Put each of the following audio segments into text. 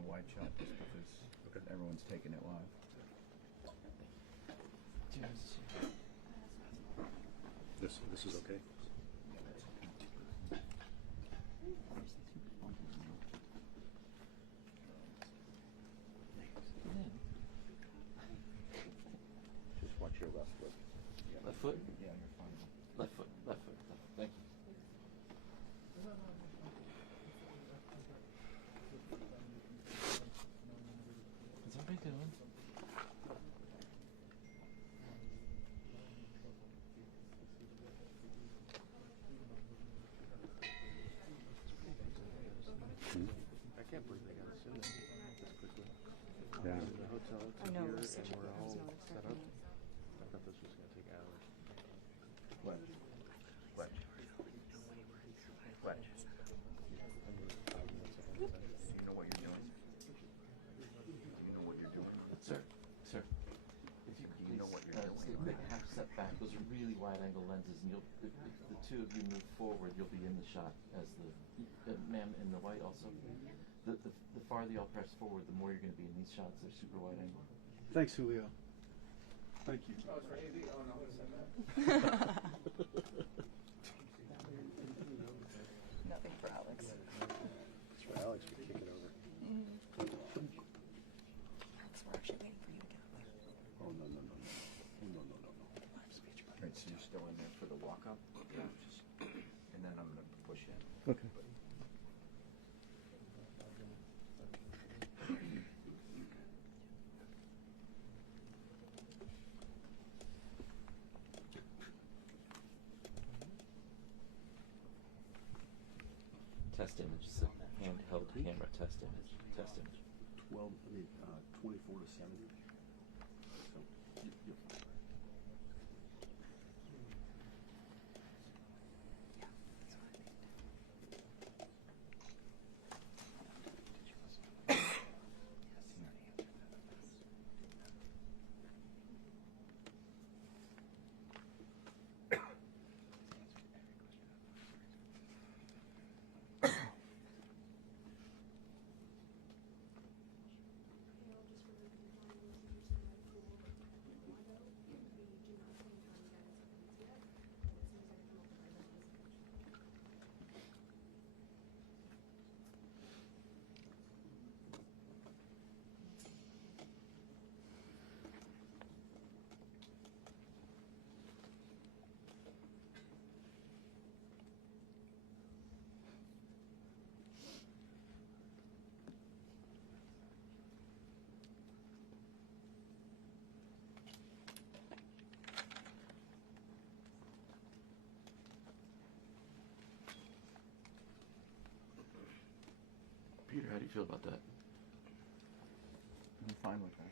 a wide shot just because everyone's taking it live. This is okay. Just watch your left foot. Left foot? Yeah, you're fine. Left foot, left foot, left foot. Thank you. What's everybody doing? I can't believe they got us in this quickly. Yeah. The hotel to I know, here, it was such and a we're I was all not set expecting up. it. I thought this was going to take hours. What? What? What? Do you know what you're doing? Do you know what you're doing? Sir, sir. If you Do you know what you're doing? take a half step back, those are really wide angle lenses, and you'll, if the two of you move forward, you'll be in the shot as the ma'am in the white also. The farther y'all press forward, the more you're going to be in these shots. They're super wide angle. Thanks, Julio. Thank you. Nothing for Alex. That's for Alex, we kick it over. Alex, we're actually waiting for you to get up there. Oh, no. Right, so you're still in there for the walk-up? Yeah. And then I'm going to push in. Okay. Test image. It's a handheld camera test image. Test image. 24 to 70. So, you're fine. Peter, how do you feel about that? I'm fine with that.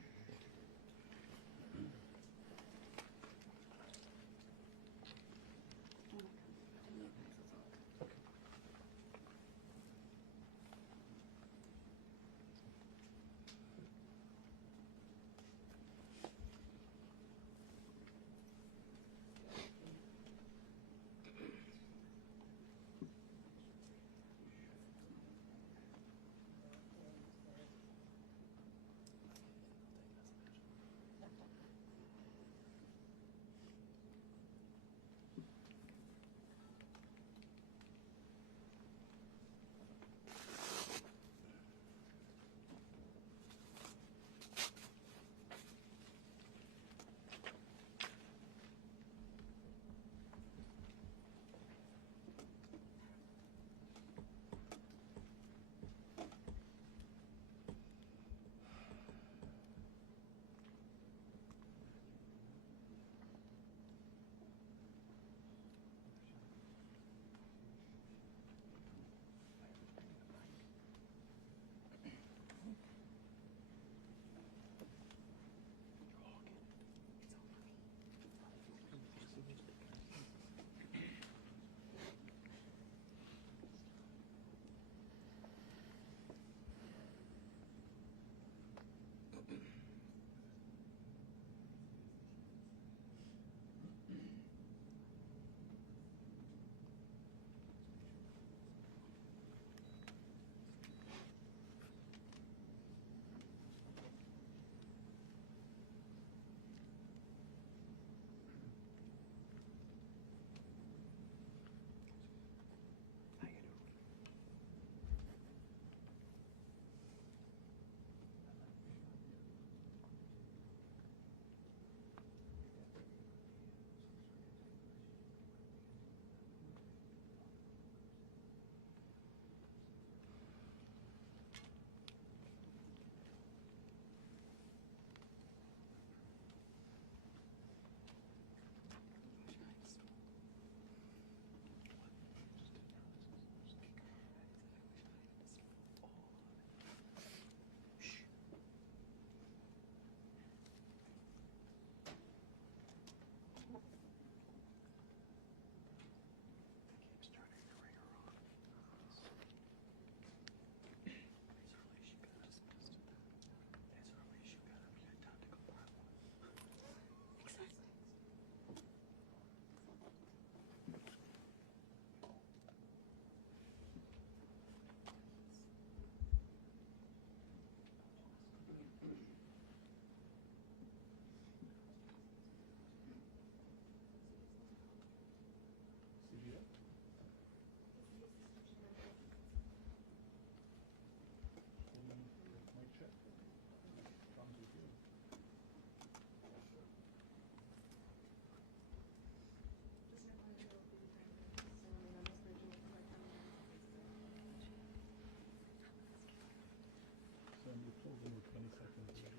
20 seconds. Sure.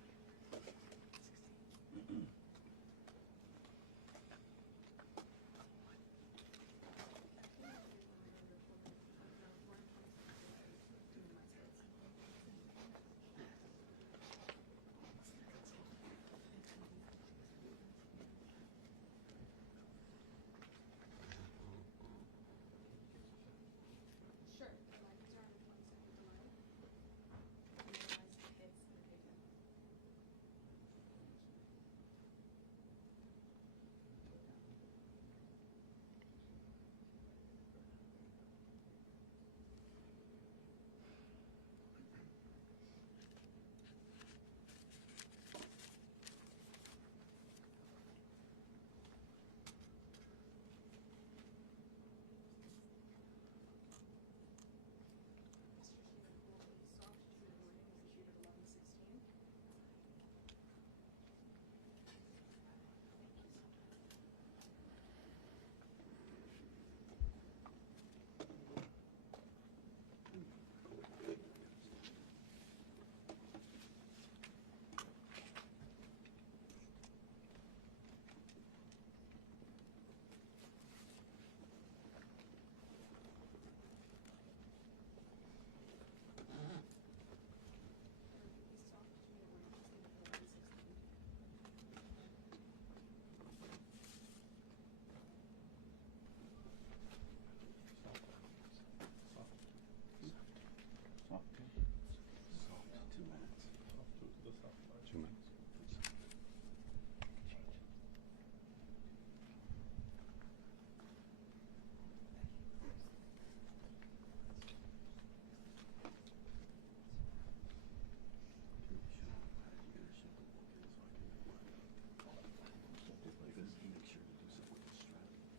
Flights are on a 20-second delay. Minimize hits and taken. Mr. Stephen Poole, a soft true warning was issued at 11:16. A soft true warning was given at 11:16. Soft 2 minutes. 2 minutes.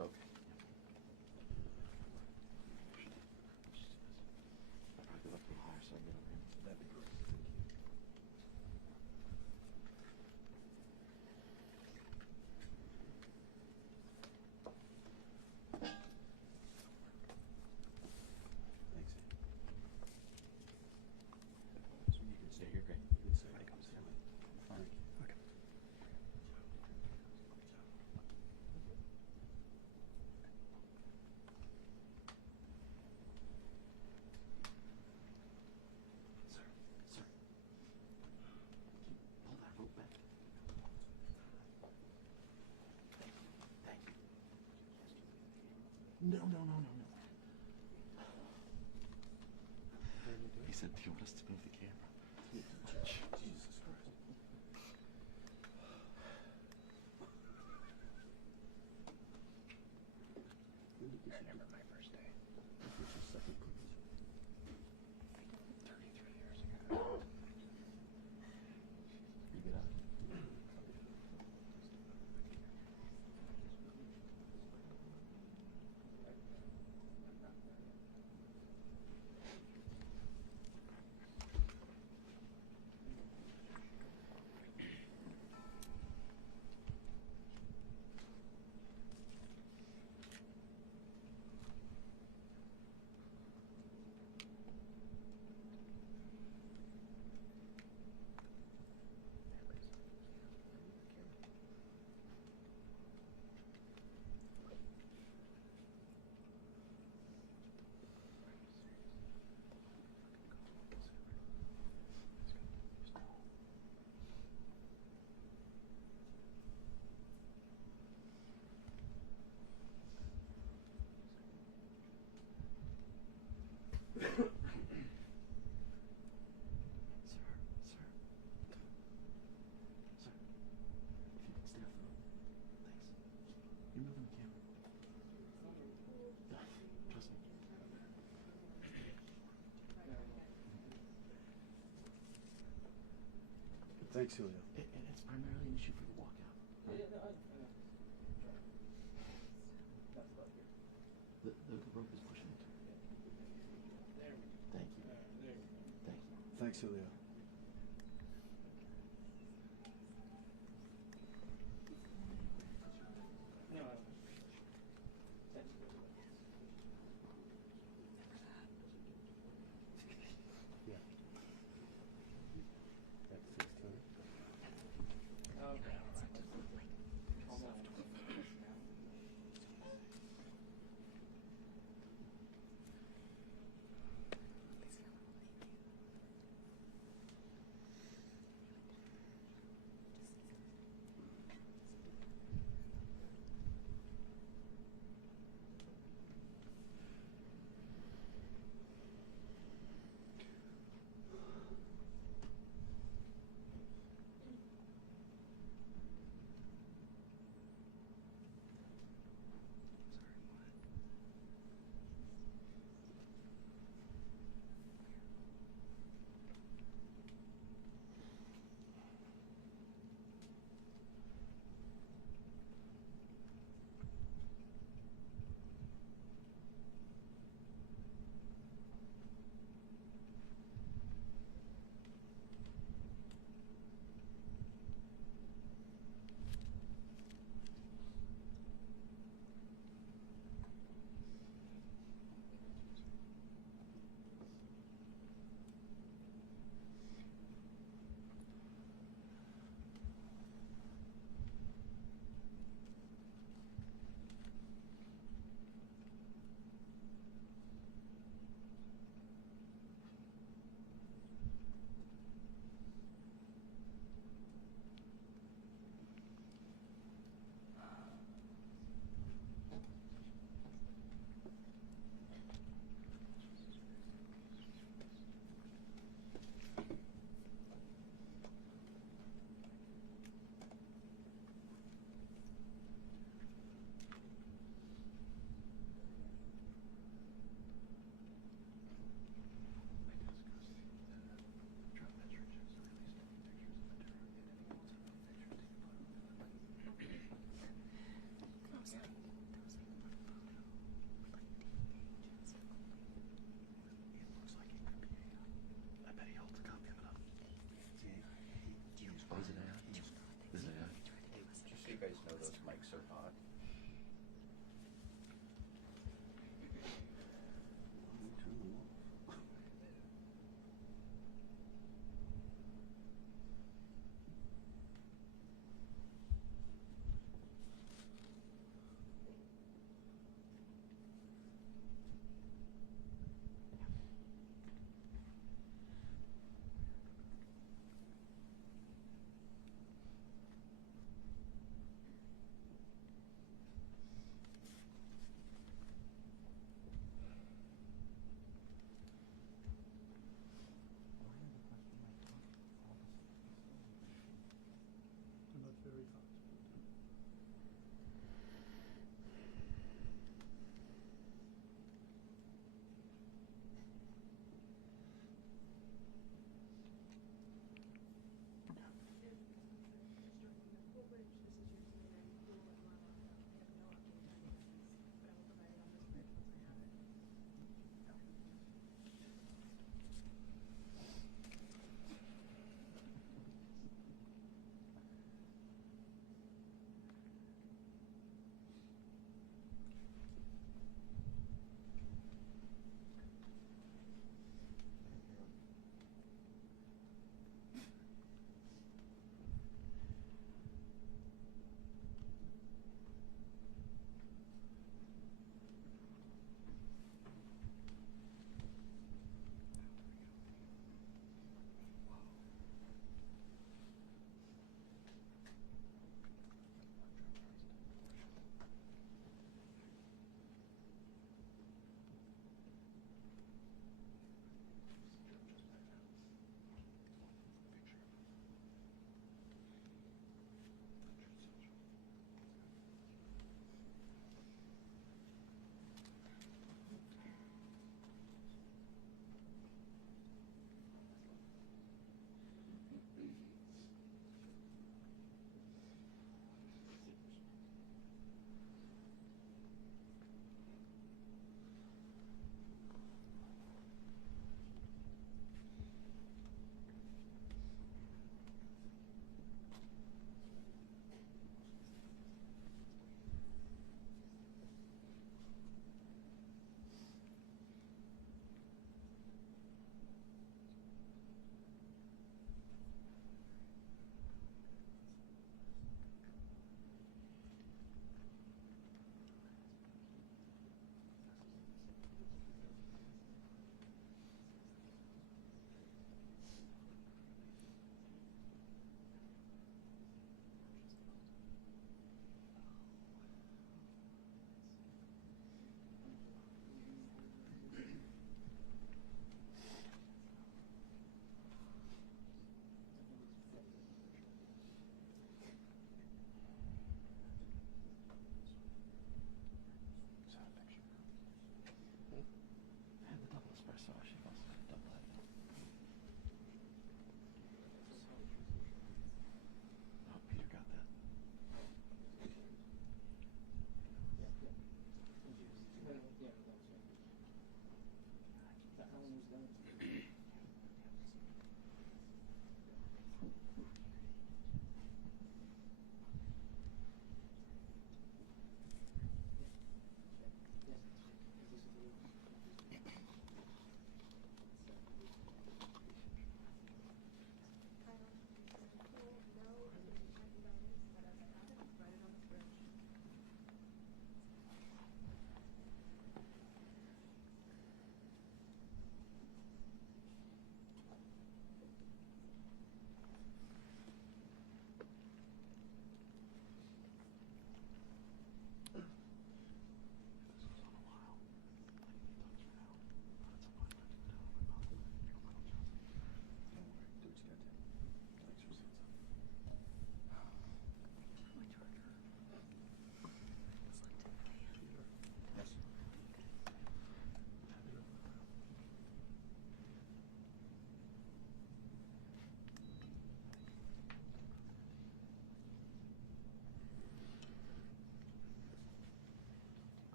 Okay. I'll probably look a little higher so I get over here. That'd be great. Thank you. Thanks. So you can stay here, great. You can stay. I can stay. Fine. Okay. Sir, sir. Can you pull that rope back? Thank you. No, no, no, no, no. He said, do you want us to move the camera? Jesus Christ. Remember my first day? This is second, please. 33 years ago. You get out. Thanks, Julio. It's primarily an issue for the walkout. Right? The rope is pushing it. Thank you. Thank you. Thanks, Julio. Yeah.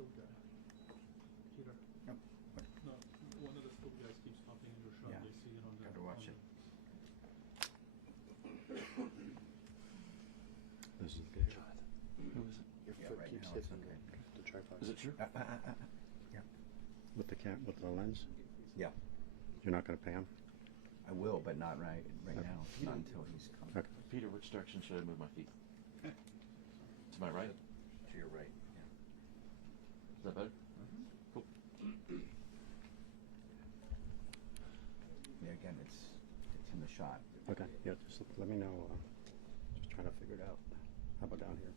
stoop guy. Peter. Yep. No, one of the stoop guys keeps popping in your shop. Yeah. They see it on the. Gotta watch on it. This is good. Who is it? Your Yeah, foot right keeps now it's hitting okay. the tripod. Is it true? Yeah. With the lens? Yeah. You're not going to pay him? I will, but not right Okay. now. Not until he's come. Okay. Peter, which direction should I move my feet? To my right? To your right. Yeah. Is that better? Cool. Yeah. Again, it's in the shot. Okay. Yeah, just let me know. Just trying to figure it out. How about down here?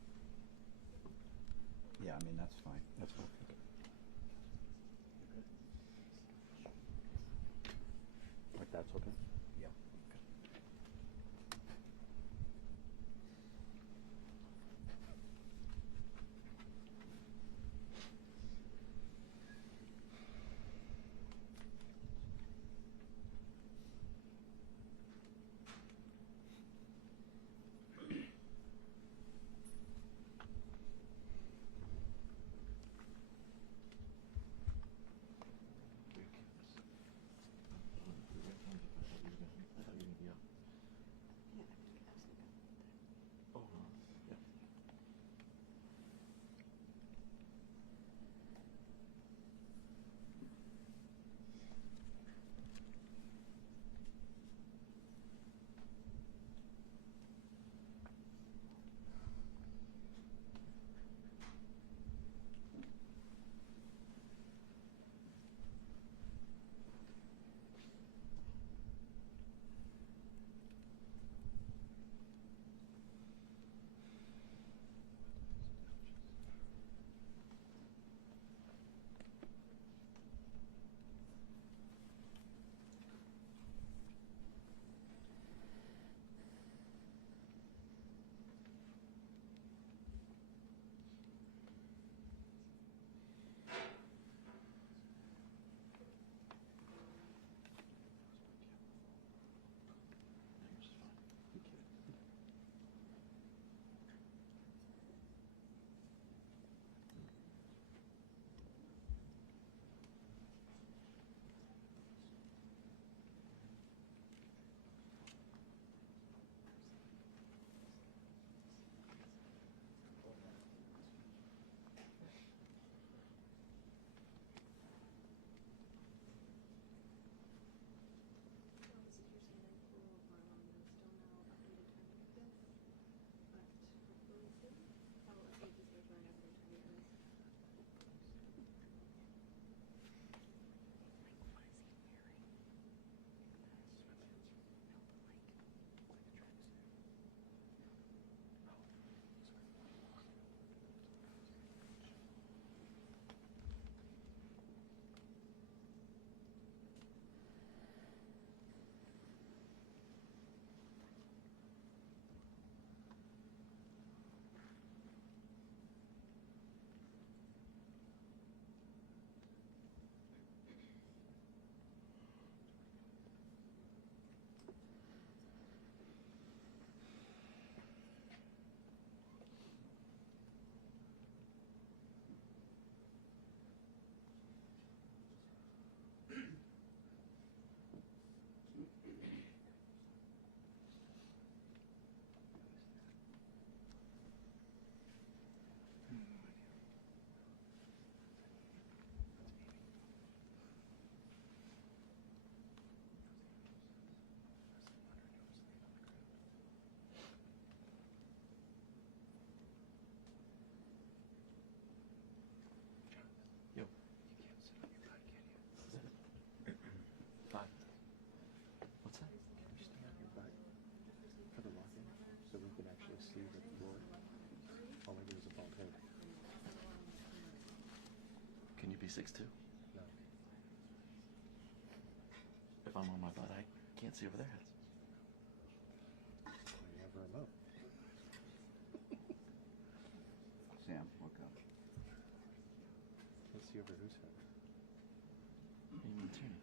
Yeah. I mean, that's fine. That's fine. Okay. Like that's okay? Yeah. Oh, yeah. Yours is fine. You kidding? Obviously, you're saying like pull over along those, still no updated timing of this, but hopefully soon. I will update this paper and everything to you guys. Yo. Fine. What's that? Can you stand on your back for the lock-in so we can actually see the floor? All I do is a bald head. Can you be 6'2"? No. If I'm on my butt, I can't see over their heads. I have a remote. Sam, look up. Let's see over whose head. You mean Tierney?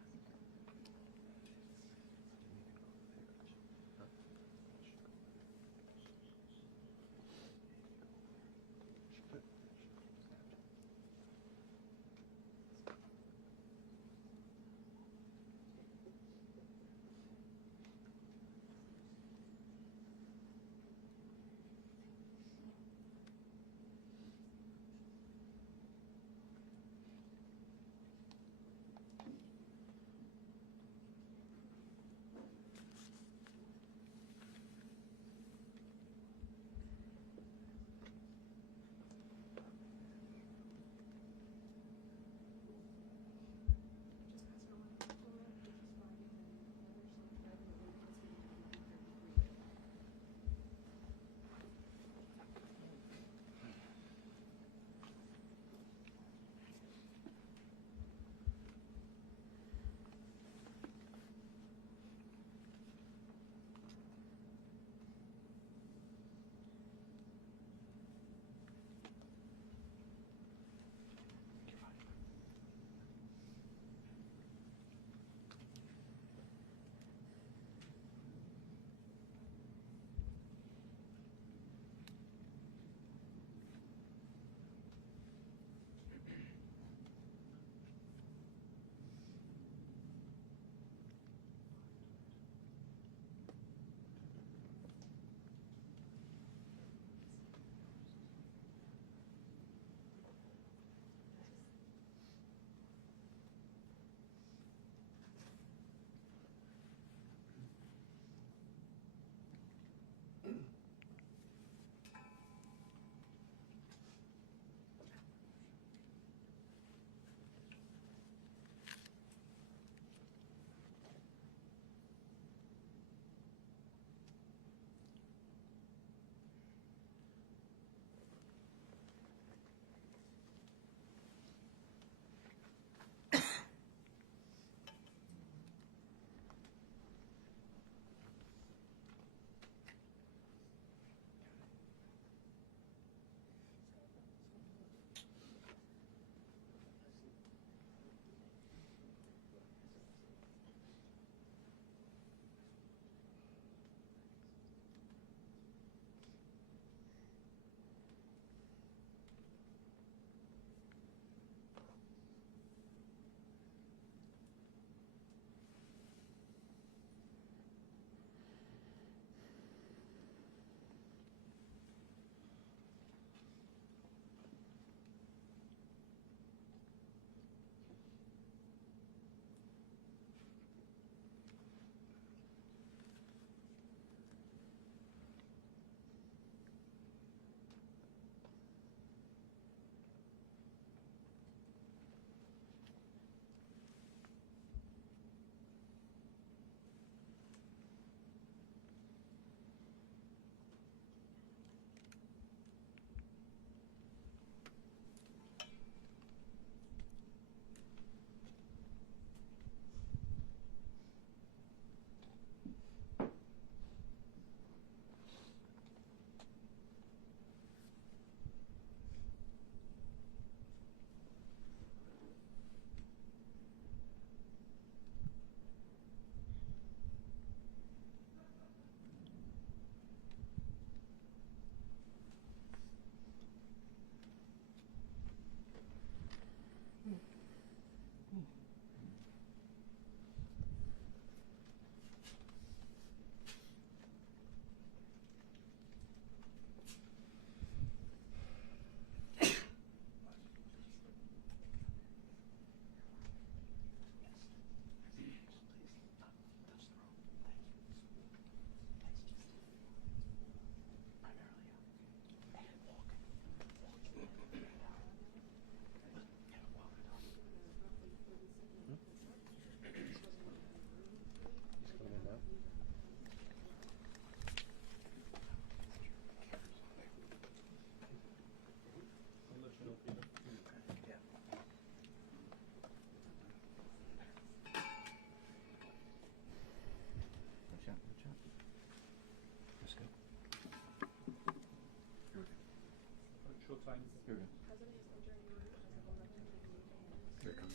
fine. Here we go. President is entering your room as a hold up to the new day. Here it comes.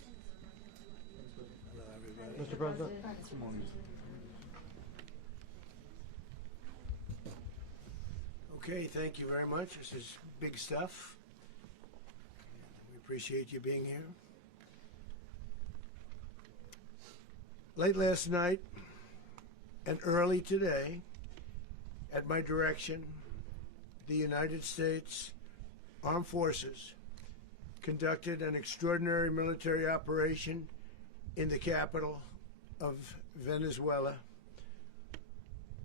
Hello, everybody. Mr. President. Good morning. Okay, thank you very much. This is big stuff. We appreciate you being here. Late last night and early today, at my direction, the United States Armed Forces conducted an extraordinary military operation in the capital of Venezuela.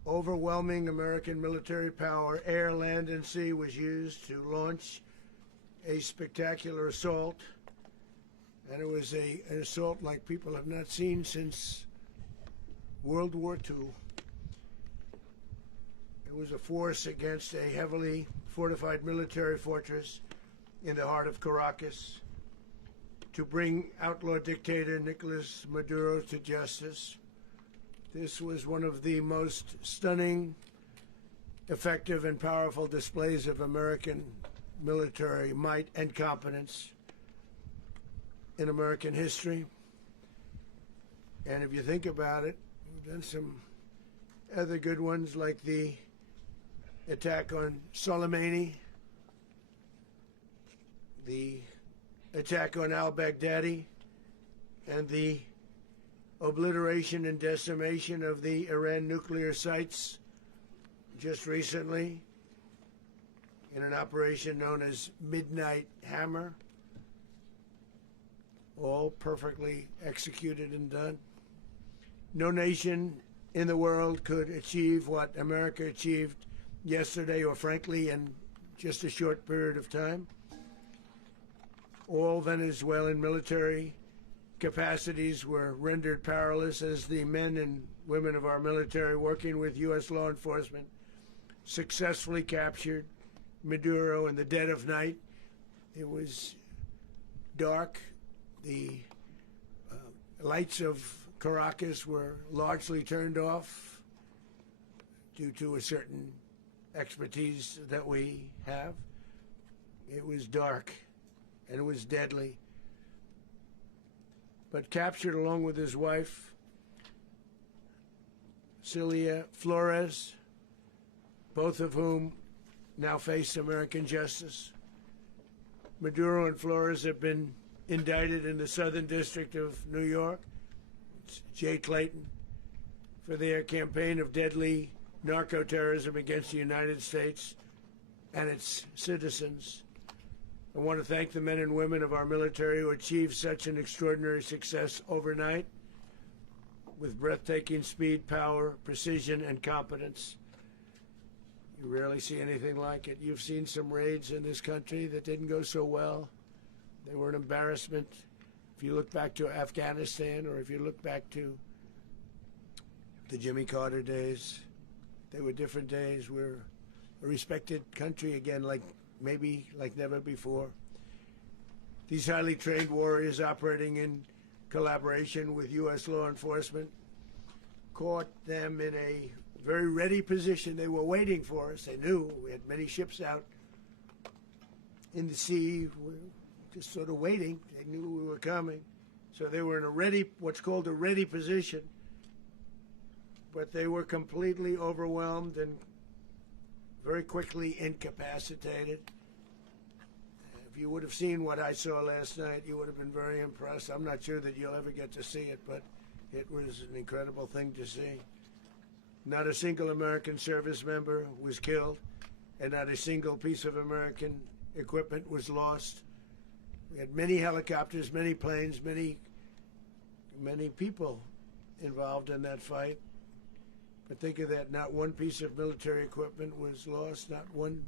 Overwhelming American military power, air, land, and sea, was used to launch a spectacular assault. And it was an assault like people have not seen since World War II. It was a force against a heavily fortified military fortress in the heart of Caracas to bring outlaw dictator Nicolás Maduro to justice. This was one of the most stunning, effective, and powerful displays of American military might and competence in American history. And if you think about it, we've done some other good ones, like the attack on Soleimani, the attack on al-Baghdadi, and the obliteration and decimation of the Iran nuclear sites just recently in an operation known as Midnight Hammer. All perfectly executed and done. No nation in the world could achieve what America achieved yesterday, or frankly in just a short period of time. All Venezuelan military capacities were rendered powerless as the men and women of our military, working with U.S. law enforcement, successfully captured Maduro in the dead of night. It was dark. The lights of Caracas were largely turned off due to a certain expertise that we have. It was dark and it was deadly. But captured along with his wife, Celia Flores, both of whom now face American justice. Maduro and Flores have been indicted in the Southern District of New York, it's Jay Clayton, for their campaign of deadly narco-terrorism against the United States and its citizens. I want to thank the men and women of our military who achieved such an extraordinary success overnight with breathtaking speed, power, precision, and competence. You rarely see anything like it. You've seen some raids in this country that didn't go so well. They were an embarrassment. If you look back to Afghanistan, or if you look back to the Jimmy Carter days, they were different days. We're a respected country again, maybe like never before. These highly trained warriors, operating in collaboration with U.S. law enforcement, caught them in a very ready position. They were waiting for us. They knew we had many ships out in the sea, just sort of waiting. They knew we were coming. So they were in what's called a ready position. But they were completely overwhelmed and very quickly incapacitated. If you would have seen what I saw last night, you would have been very impressed. I'm not sure that you'll ever get to see it, but it was an incredible thing to see. Not a single American service member was killed, and not a single piece of American equipment was lost. We had many helicopters, many planes, many people involved in that fight. But think of that, not one piece of military equipment was lost, not one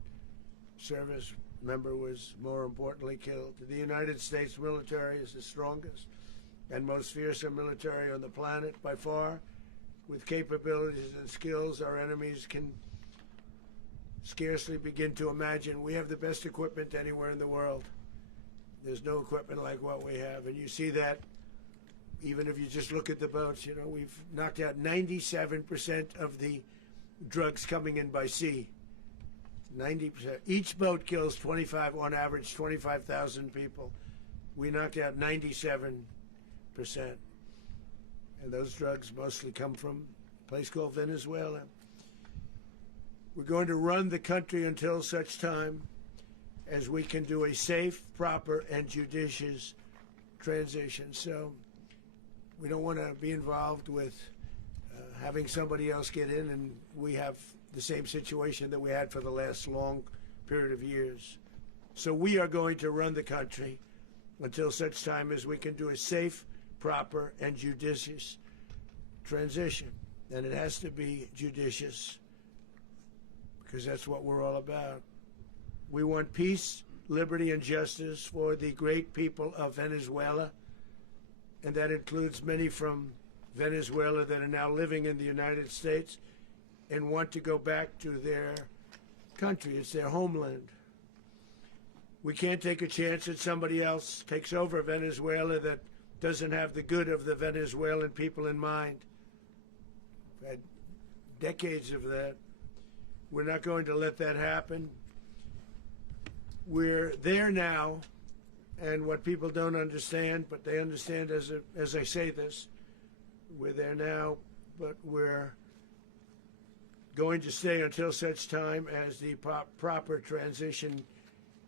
service member was, more importantly, killed. The United States military is the strongest and most fearsome military on the planet by far, with capabilities and skills our enemies can scarcely begin to imagine. We have the best equipment anywhere in the world. There's no equipment like what we have, and you see that even if you just look at the boats. You know, we've knocked out 97% of the drugs coming in by sea. 90%. Each boat kills 25, on average, 25,000 people. We knocked out 97%. And those drugs mostly come from a place called Venezuela. We're going to run the country until such time as we can do a safe, proper, and judicious transition. So we don't want to be involved with having somebody else get in and we have the same situation that we had for the last long period of years. So we are going to run the country until such time as we can do a safe, proper, and judicious transition. And it has to be judicious because that's what we're all about. We want peace, liberty, and justice for the great people of Venezuela, and that includes many from Venezuela that are now living in the United States and want to go back to their country. It's their homeland. We can't take a chance that somebody else takes over Venezuela that doesn't have the good of the Venezuelan people in mind. We've had decades of that. We're not going to let that happen. We're there now, and what people don't understand, but they understand as I say this, we're there now, but we're going to stay until such time as the proper transition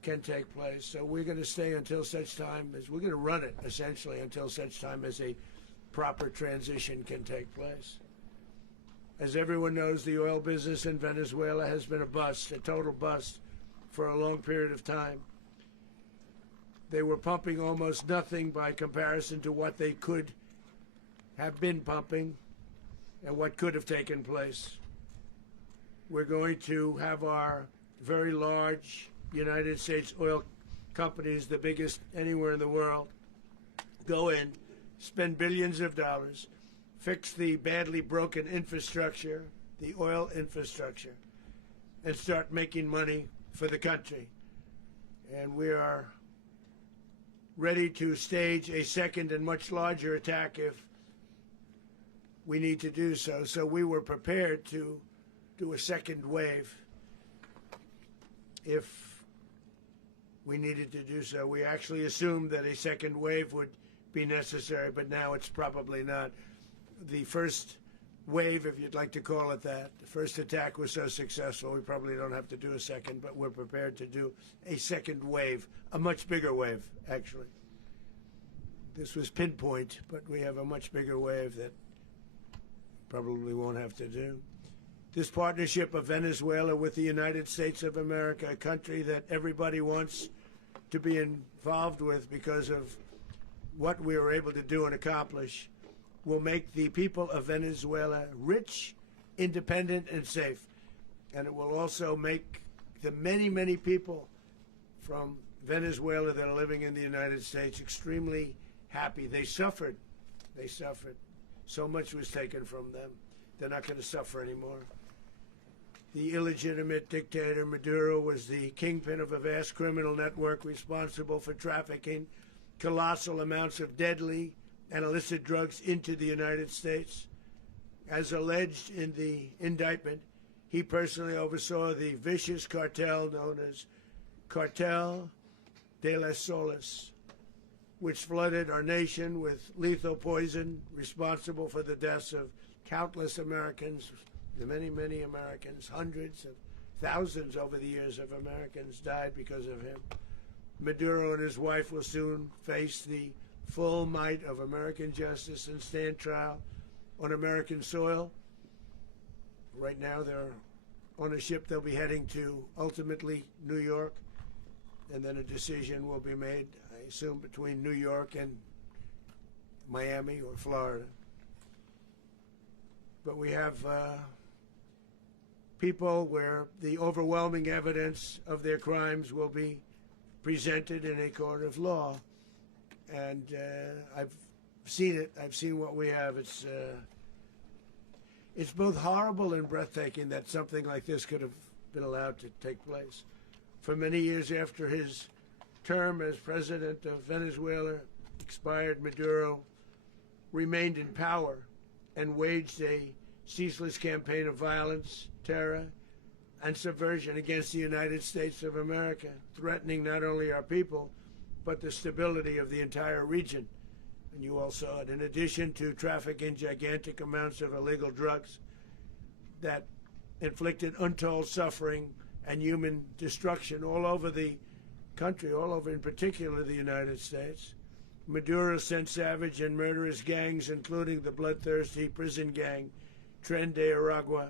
can take place. So we're going to stay until such time as we're going to run it, essentially, until such time as a proper transition can take place. As everyone knows, the oil business in Venezuela has been a bust, a total bust, for a long period of time. They were pumping almost nothing by comparison to what they could have been pumping and what could have taken place. We're going to have our very large United States oil companies, the biggest anywhere in the world, go in, spend billions of dollars, fix the badly broken infrastructure, the oil infrastructure, and start making money for the country. And we are ready to stage a second and much larger attack if we need to do so. So we were prepared to do a second wave if we needed to do so. We actually assumed that a second wave would be necessary, but now it's probably not. The first wave, if you'd like to call it that, the first attack was so successful, we probably don't have to do a second, but we're prepared to do a second wave, a much bigger wave, actually. This was pinpoint, but we have a much bigger wave that probably won't have to do. This partnership of Venezuela with the United States of America, a country that everybody wants to be involved with because of what we were able to do and accomplish, will make the people of Venezuela rich, independent, and safe. And it will also make the many, many people from Venezuela that are living in the United States extremely happy. They suffered. They suffered. So much was taken from them. They're not going to suffer anymore. The illegitimate dictator Maduro was the kingpin of a vast criminal network responsible for trafficking colossal amounts of deadly and illicit drugs into the United States. As alleged in the indictment, he personally oversaw the vicious cartel known as Cartel de las Solas, which flooded our nation with lethal poison, responsible for the deaths of countless Americans, many, many Americans. Hundreds of thousands over the years of Americans died because of him. Maduro and his wife will soon face the full might of American justice and stand trial on American soil. Right now they're on a ship. They'll be heading to ultimately New York, and then a decision will be made, I assume, between New York and Miami or Florida. But we have people where the overwhelming evidence of their crimes will be presented in a court of law. And I've seen it. I've seen what we have. It's both horrible and breathtaking that something like this could have been allowed to take place. For many years after his term as president of Venezuela expired, Maduro remained in power and waged a ceaseless campaign of violence, terror, and subversion against the United States of America, threatening not only our people, but the stability of the entire region. And you all saw it. In addition to trafficking gigantic amounts of illegal drugs that inflicted untold suffering and human destruction all over the country, all over in particular the United States, Maduro sent savage and murderous gangs, including the bloodthirsty prison gang Tren de Aragua,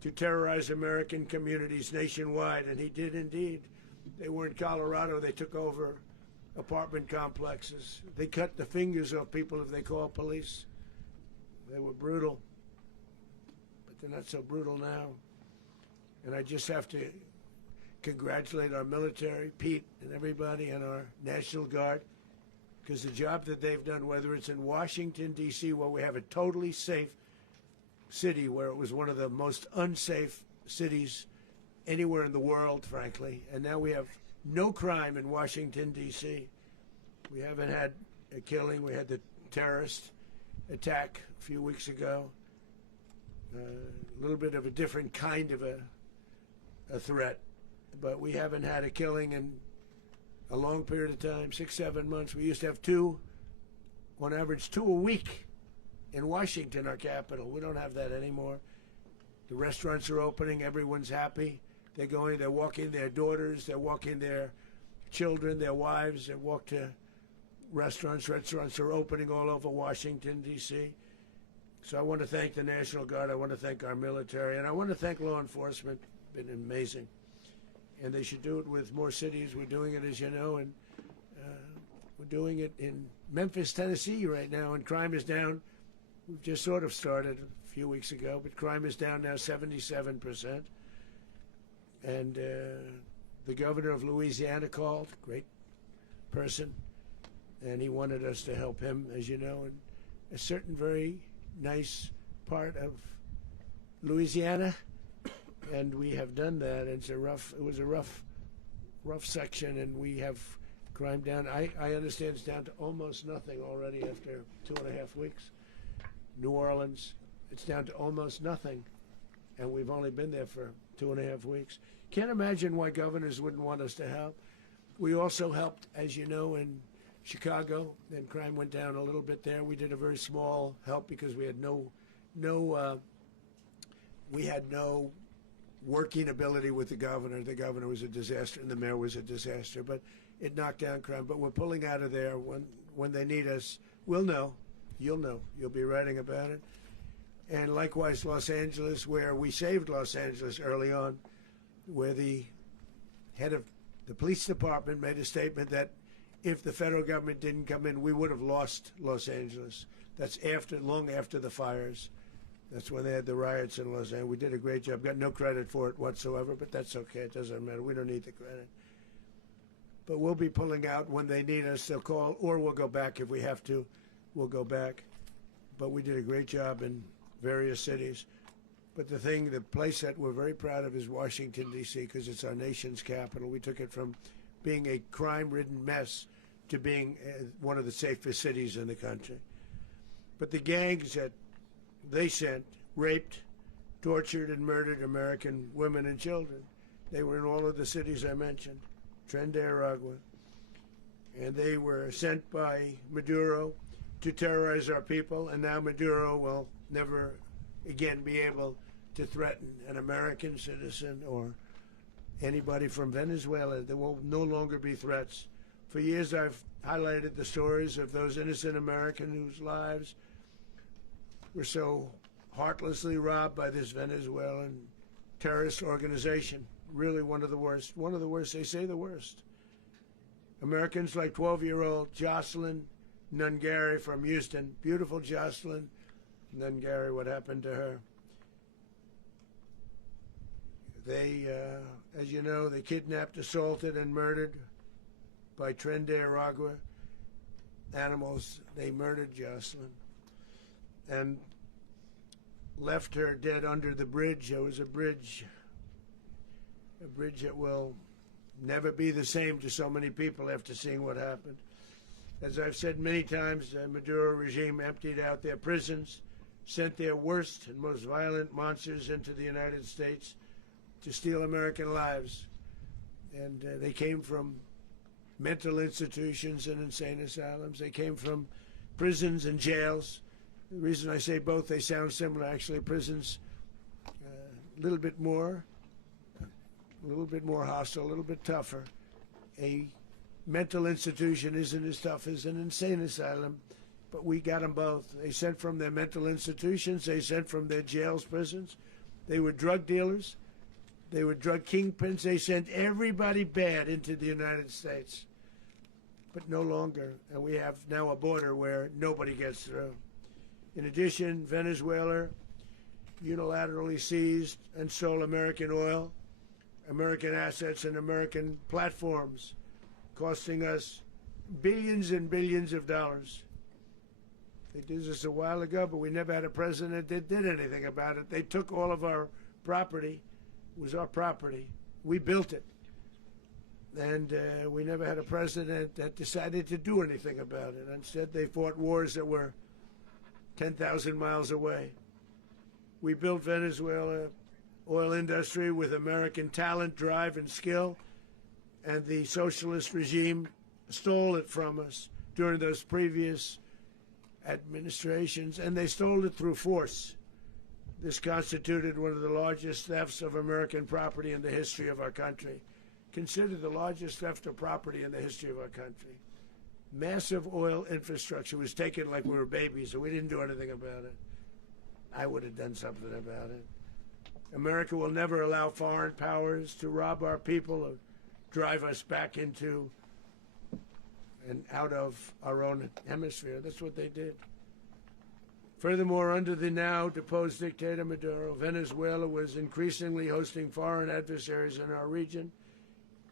to terrorize American communities nationwide, and he did indeed. They were in Colorado. They took over apartment complexes. They cut the fingers off people if they called police. They were brutal, but they're not so brutal now. And I just have to congratulate our military, Pete and everybody, and our National Guard, because the job that they've done, whether it's in Washington, D.C., where we have a totally safe city, where it was one of the most unsafe cities anywhere in the world, frankly, and now we have no crime in Washington, D.C. We haven't had a killing. We had the terrorist attack a few weeks ago. A little bit of a different kind of a threat, but we haven't had a killing in a long period of time, 6-7 months. We used to have on average two a week in Washington, our capital. We don't have that anymore. The restaurants are opening. Everyone's happy. They're going, they're walking their daughters, they're walking their children, their wives, they walk to restaurants. Restaurants are opening all over Washington, D.C. So I want to thank the National Guard. I want to thank our military. And I want to thank law enforcement. It's been amazing. And they should do it with more cities. We're doing it, as you know, and we're doing it in Memphis, Tennessee right now, and crime is down. We've just sort of started a few weeks ago, but crime is down now 77%. And the governor of Louisiana called, great person, and he wanted us to help him, as you know, in a certain very nice part of Louisiana, and we have done that. It was a rough section, and we have crime down. I understand it's down to almost nothing already after 2.5 weeks. New Orleans, it's down to almost nothing, and we've only been there for 2.5 weeks. Can't imagine why governors wouldn't want us to help. We also helped, as you know, in Chicago. Then crime went down a little bit there. We did a very small help because we had no working ability with the governor. The governor was a disaster, and the mayor was a disaster. But it knocked down crime. But we're pulling out of there. When they need us, we'll know. You'll know. You'll be writing about it. And likewise, Los Angeles, where we saved Los Angeles early on, where the head of the police department made a statement that if the federal government didn't come in, we would have lost Los Angeles. That's long after the fires. That's when they had the riots in Los Angeles. We did a great job. Got no credit for it whatsoever, but that's okay. It doesn't matter. We don't need the credit. But we'll be pulling out when they need us. They'll call, or we'll go back if we have to. We'll go back. But we did a great job in various cities. But the place that we're very proud of is Washington, D.C., because it's our nation's capital. We took it from being a crime-ridden mess to being one of the safest cities in the country. But the gangs that they sent raped, tortured, and murdered American women and children. They were in all of the cities I mentioned, Tren de Aragua. And they were sent by Maduro to terrorize our people, and now Maduro will never again be able to threaten an American citizen or anybody from Venezuela. There will no longer be threats. For years I've highlighted the stories of those innocent Americans whose lives were so heartlessly robbed by this Venezuelan terrorist organization. Really one of the worst. One of the worst, they say the worst. Americans like 12-year-old Jocelyn Nungary from Houston. Beautiful Jocelyn Nungary, what happened to her? They, as you know, they kidnapped, assaulted, and murdered by Tren de Aragua animals. They murdered Jocelyn and left her dead under the bridge. There was a bridge that will never be the same to so many people after seeing what happened. As I've said many times, the Maduro regime emptied out their prisons, sent their worst and most violent monsters into the United States, to steal American lives. And they came from mental institutions and insane asylums. They came from prisons and jails. The reason I say both, they sound similar. Actually, prisons, a little bit more hostile, a little bit tougher. A mental institution isn't as tough as an insane asylum, but we got them both. They sent from their mental institutions. They sent from their jails, prisons. They were drug dealers. They were drug kingpins. They sent everybody bad into the United States. But no longer. And we have now a border where nobody gets through. In addition, Venezuela unilaterally seized and sold American oil, American assets, and American platforms, costing us billions and billions of dollars. They did this a while ago, but we never had a president that did anything about it. They took all of our property. It was our property. We built it. And we never had a president that decided to do anything about it. Instead, they fought wars that were 10,000 miles away. We built Venezuela oil industry with American talent, drive, and skill, and the socialist regime stole it from us during those previous administrations, and they stole it through force. This constituted one of the largest thefts of American property in the history of our country. Considered the largest theft of property in the history of our country. Massive oil infrastructure was taken like we were babies, and we didn't do anything about it. I would have done something about it. America will never allow foreign powers to rob our people or drive us back into and out of our own hemisphere. That's what they did. Furthermore, under the now deposed dictator Maduro, Venezuela was increasingly hosting foreign adversaries in our region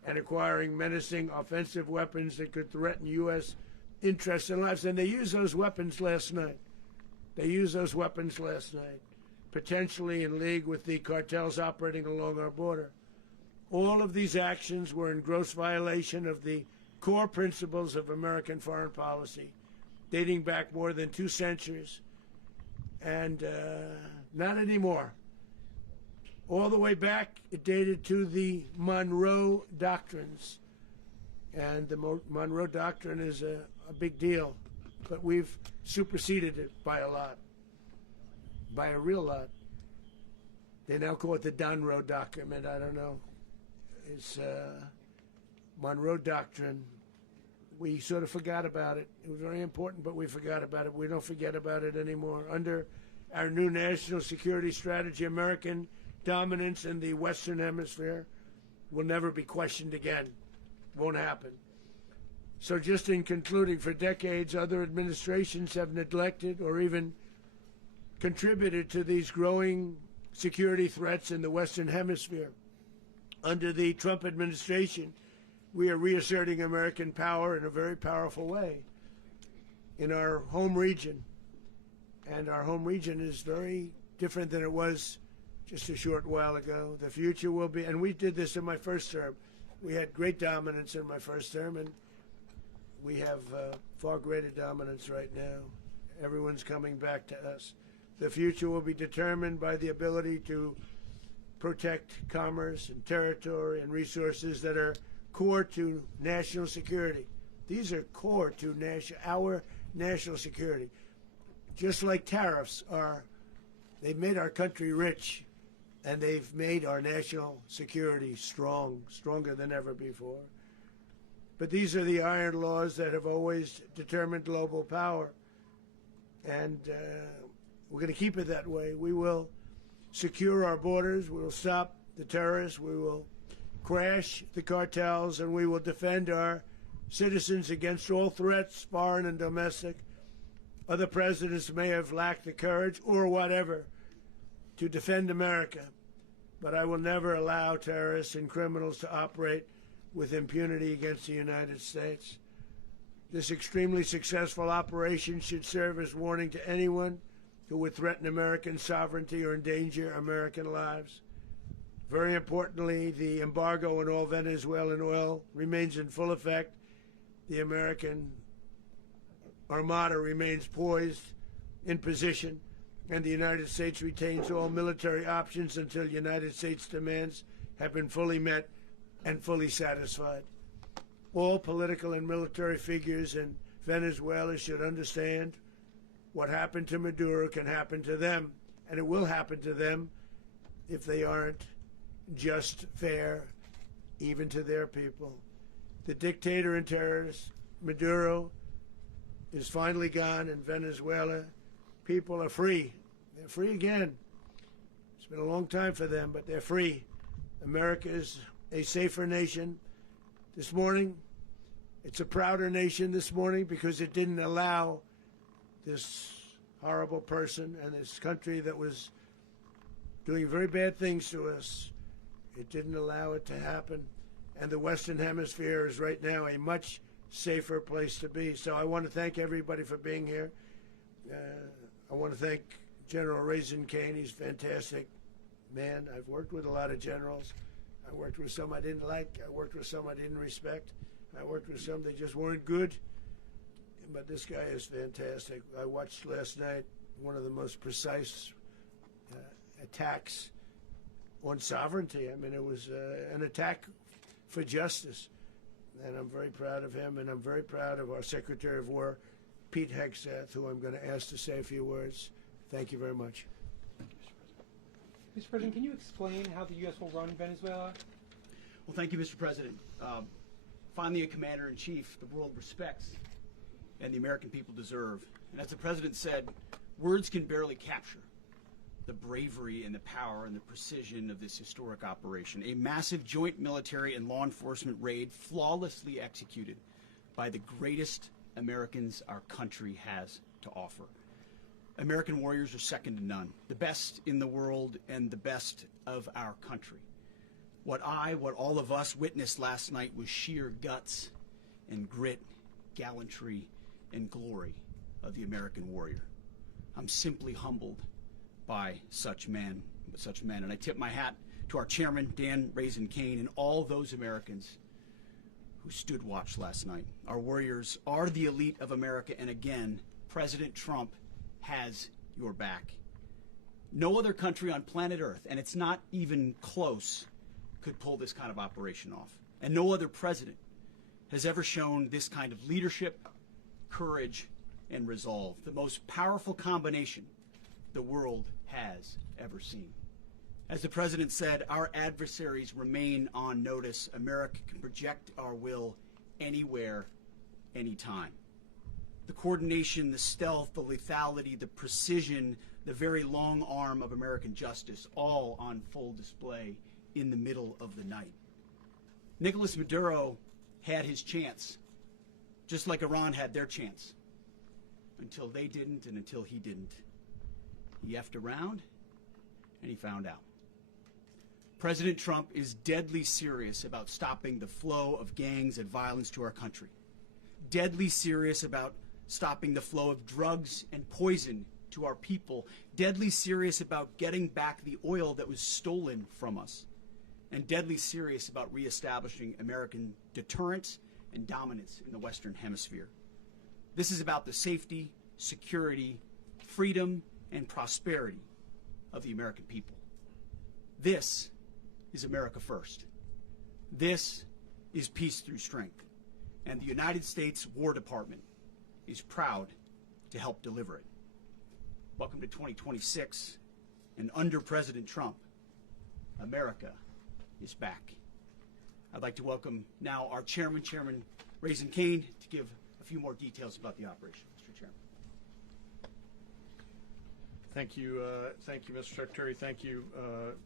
and acquiring menacing offensive weapons that could threaten U.S. interests and lives. And they used those weapons last night. Potentially in league with the cartels operating along our border. All of these actions were in gross violation of the core principles of American foreign policy, dating back more than 2 centuries. And not anymore. All the way back, it dated to the Monroe Doctrines. And the Monroe Doctrine is a big deal. But we've superseded it by a lot. By a real lot. They now call it the Donroe Document. I don't know. It's Monroe Doctrine. We sort of forgot about it. It was very important, but we forgot about it. We don't forget about it anymore. Under our new national security strategy, American dominance in the Western Hemisphere will never be questioned again. Won't happen. So just in concluding, for decades, other administrations have neglected or even contributed to these growing security threats in the Western Hemisphere. Under the Trump administration, we are reasserting American power in a very powerful way in our home region. And our home region is very different than it was just a short while ago. The future will be, and we did this in my first term. We had great dominance in my first term, and we have far greater dominance right now. Everyone's coming back to us. The future will be determined by the ability to protect commerce and territory and resources that are core to national security. These are core to our national security. Just like tariffs are, they've made our country rich, and they've made our national security stronger than ever before. But these are the iron laws that have always determined global power. And we're going to keep it that way. We will secure our borders. We will stop the terrorists. We will crash the cartels, and we will defend our citizens against all threats, foreign and domestic. Other presidents may have lacked the courage or whatever to defend America, but I will never allow terrorists and criminals to operate with impunity against the United States. This extremely successful operation should serve as warning to anyone who would threaten American sovereignty or endanger American lives. Very importantly, the embargo on all Venezuelan oil remains in full effect. The American Armada remains poised in position, and the United States retains all military options until United States demands have been fully met and fully satisfied. All political and military figures in Venezuela should understand what happened to Maduro can happen to them, and it will happen to them if they aren't just, fair, even to their people. The dictator and terrorist, Maduro, is finally gone in Venezuela. People are free. They're free again. It's been a long time for them, but they're free. America is a safer nation. This morning, it's a prouder nation this morning because it didn't allow this horrible person and this country that was doing very bad things to us. It didn't allow it to happen. And the Western Hemisphere is right now a much safer place to be. So I want to thank everybody for being here. I want to thank General Raisin Kane. He's a fantastic man. I've worked with a lot of generals. I worked with some I didn't like. I worked with some I didn't respect. I worked with some that just weren't good. But this guy is fantastic. I watched last night one of the most precise attacks on sovereignty. I mean, it was an attack for justice. And I'm very proud of him, and I'm very proud of our Secretary of War, Pete Hegseth, who I'm going to ask to say a few words. Thank you very much. Mr. President, can you explain how the U.S. will run Venezuela? Well, thank you, Mr. President. Finally, a commander-in-chief the world respects and the American people deserve. And as the President said, words can barely capture the bravery and the power and the precision of this historic operation. A massive joint military and law enforcement raid flawlessly executed by the greatest Americans our country has to offer. American warriors are second to none, the best in the world and the best of our country. What all of us witnessed last night was sheer guts and grit, gallantry, and glory of the American warrior. I'm simply humbled by such men, and I tip my hat to our chairman, Dan Raisin Kane, and all those Americans who stood watch last night. Our warriors are the elite of America, and again, President Trump has your back. No other country on planet Earth, and it's not even close, could pull this kind of operation off. And no other president has ever shown this kind of leadership, courage, and resolve. The most powerful combination the world has ever seen. As the President said, our adversaries remain on notice. America can project our will anywhere, anytime. The coordination, the stealth, the lethality, the precision, the very long arm of American justice, all on full display in the middle of the night. Nicolás Maduro had his chance, just like Iran had their chance, until they didn't and until he didn't. He effed around, and he found out. President Trump is deadly serious about stopping the flow of gangs and violence to our country. Deadly serious about stopping the flow of drugs and poison to our people. Deadly serious about getting back the oil that was stolen from us. And deadly serious about reestablishing American deterrence and dominance in the Western Hemisphere. This is about the safety, security, freedom, and prosperity of the American people. This is America first. This is peace through strength. And the United States War Department is proud to help deliver it. Welcome to 2026, and under President Trump, America is back. I'd like to welcome now our chairman, Chairman Raisin Kane, to give a few more details about the operation. Mr. Chairman. Thank you, Mr. Secretary. Thank you,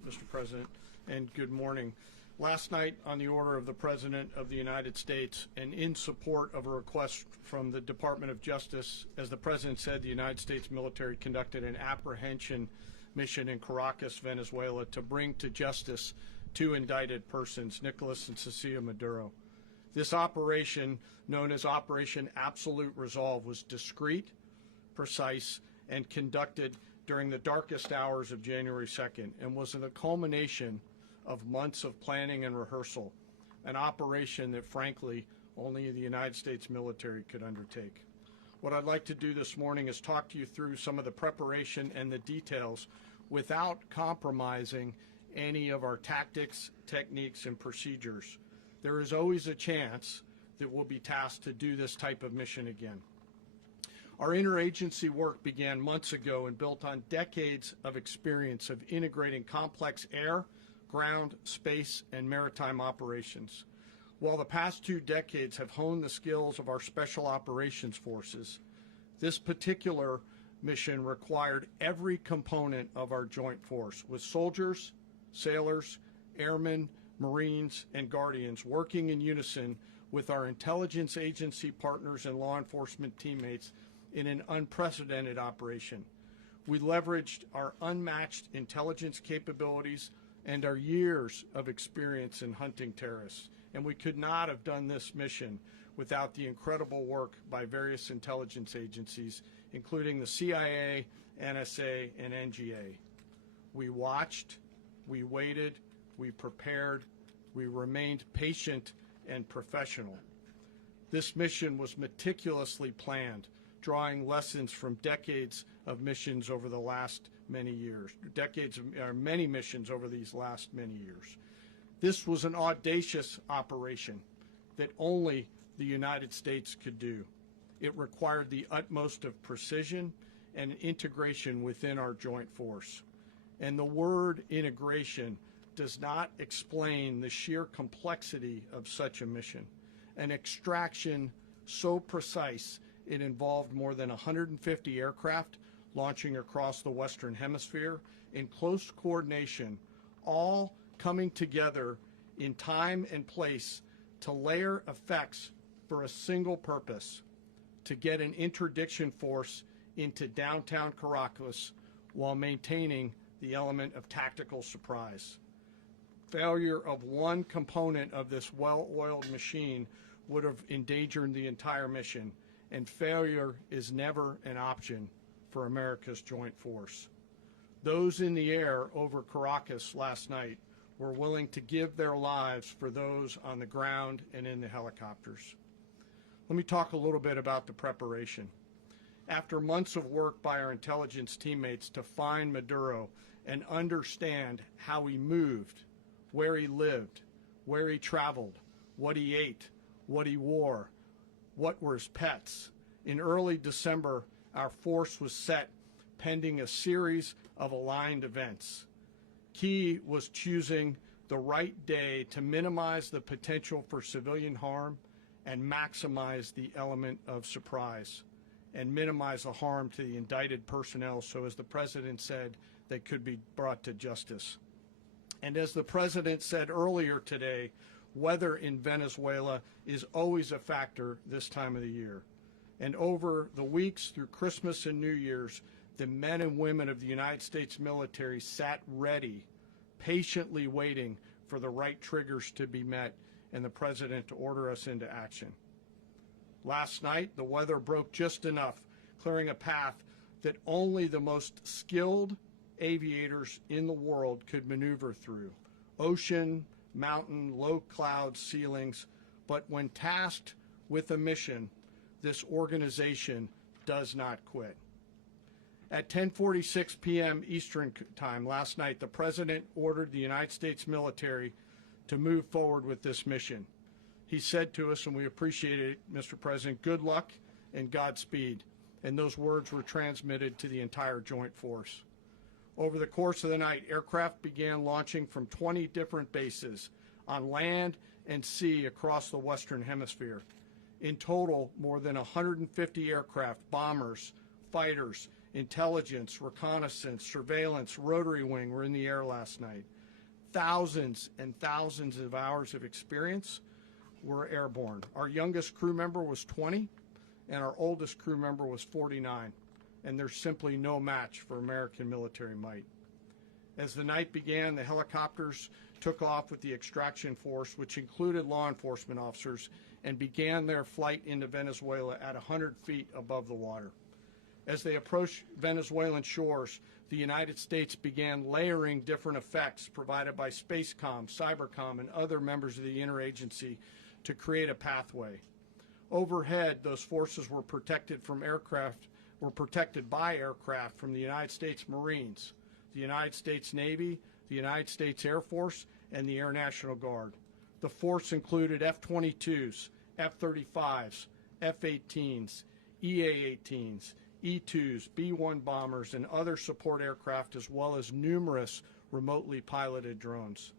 Mr. President, and good morning. Last night, on the order of the President of the United States and in support of a request from the Department of Justice, as the President said, the United States military conducted an apprehension mission in Caracas, Venezuela, to bring to justice two indicted persons, Nicolás and Cecilia Maduro. This operation, known as Operation Absolute Resolve, was discreet, precise, and conducted during the darkest hours of January 2nd and was the culmination of months of planning and rehearsal, an operation that, frankly, only the United States military could undertake. What I'd like to do this morning is talk to you through some of the preparation and the details without compromising any of our tactics, techniques, and procedures. There is always a chance that we'll be tasked to do this type of mission again. Our interagency work began months ago and built on decades of experience of integrating complex air, ground, space, and maritime operations. While the past 2 decades have honed the skills of our special operations forces, this particular mission required every component of our joint force, with soldiers, sailors, airmen, Marines, and Guardians working in unison with our intelligence agency partners and law enforcement teammates in an unprecedented operation. We leveraged our unmatched intelligence capabilities and our years of experience in hunting terrorists, and we could not have done this mission without the incredible work by various intelligence agencies, including the CIA, NSA, and NGA. We watched, we waited, we prepared, we remained patient and professional. This mission was meticulously planned, drawing lessons from decades of missions over the last many years, many missions over these last many years. This was an audacious operation that only the United States could do. It required the utmost of precision and integration within our joint force. And the word integration does not explain the sheer complexity of such a mission. An extraction so precise it involved more than 150 aircraft launching across the Western Hemisphere in close coordination, all coming together in time and place to layer effects for a single purpose: to get an interdiction force into downtown Caracas while maintaining the element of tactical surprise. Failure of one component of this well-oiled machine would have endangered the entire mission, and failure is never an option for America's joint force. Those in the air over Caracas last night were willing to give their lives for those on the ground and in the helicopters. Let me talk a little bit about the preparation. After months of work by our intelligence teammates to find Maduro and understand how he moved, where he lived, where he traveled, what he ate, what he wore, what were his pets, in early December, our force was set pending a series of aligned events. Key was choosing the right day to minimize the potential for civilian harm and maximize the element of surprise, and minimize the harm to the indicted personnel so, as the President said, they could be brought to justice. And as the President said earlier today, weather in Venezuela is always a factor this time of the year. And over the weeks through Christmas and New Year's, the men and women of the United States military sat ready, patiently waiting for the right triggers to be met and the President to order us into action. Last night, the weather broke just enough, clearing a path that only the most skilled aviators in the world could maneuver through. Ocean, mountain, low cloud ceilings, but when tasked with a mission, this organization does not quit. At 10:46 p.m. Eastern Time last night, the President ordered the United States military to move forward with this mission. He said to us, and we appreciate it, Mr. President, good luck and Godspeed. And those words were transmitted to the entire joint force. Over the course of the night, aircraft began launching from 20 different bases on land and sea across the Western Hemisphere. In total, more than 150 aircraft, bombers, fighters, intelligence, reconnaissance, surveillance, rotary wing were in the air last night. Thousands and thousands of hours of experience were airborne. Our youngest crew member was 20, and our oldest crew member was 49, and there's simply no match for American military might. As the night began, the helicopters took off with the extraction force, which included law enforcement officers, and began their flight into Venezuela at 100 feet above the water. As they approached Venezuelan shores, the United States began layering different effects provided by Spacecom, Cybercom, and other members of the interagency to create a pathway. Overhead, those forces were protected by aircraft from the United States Marines, the United States Navy, the the United States Air Force, and the Air National Guard. The force included F-22s, F-35s, F-18s, EA-18s, E-2s, B-1 bombers, and other support aircraft, as well as numerous remotely piloted drones.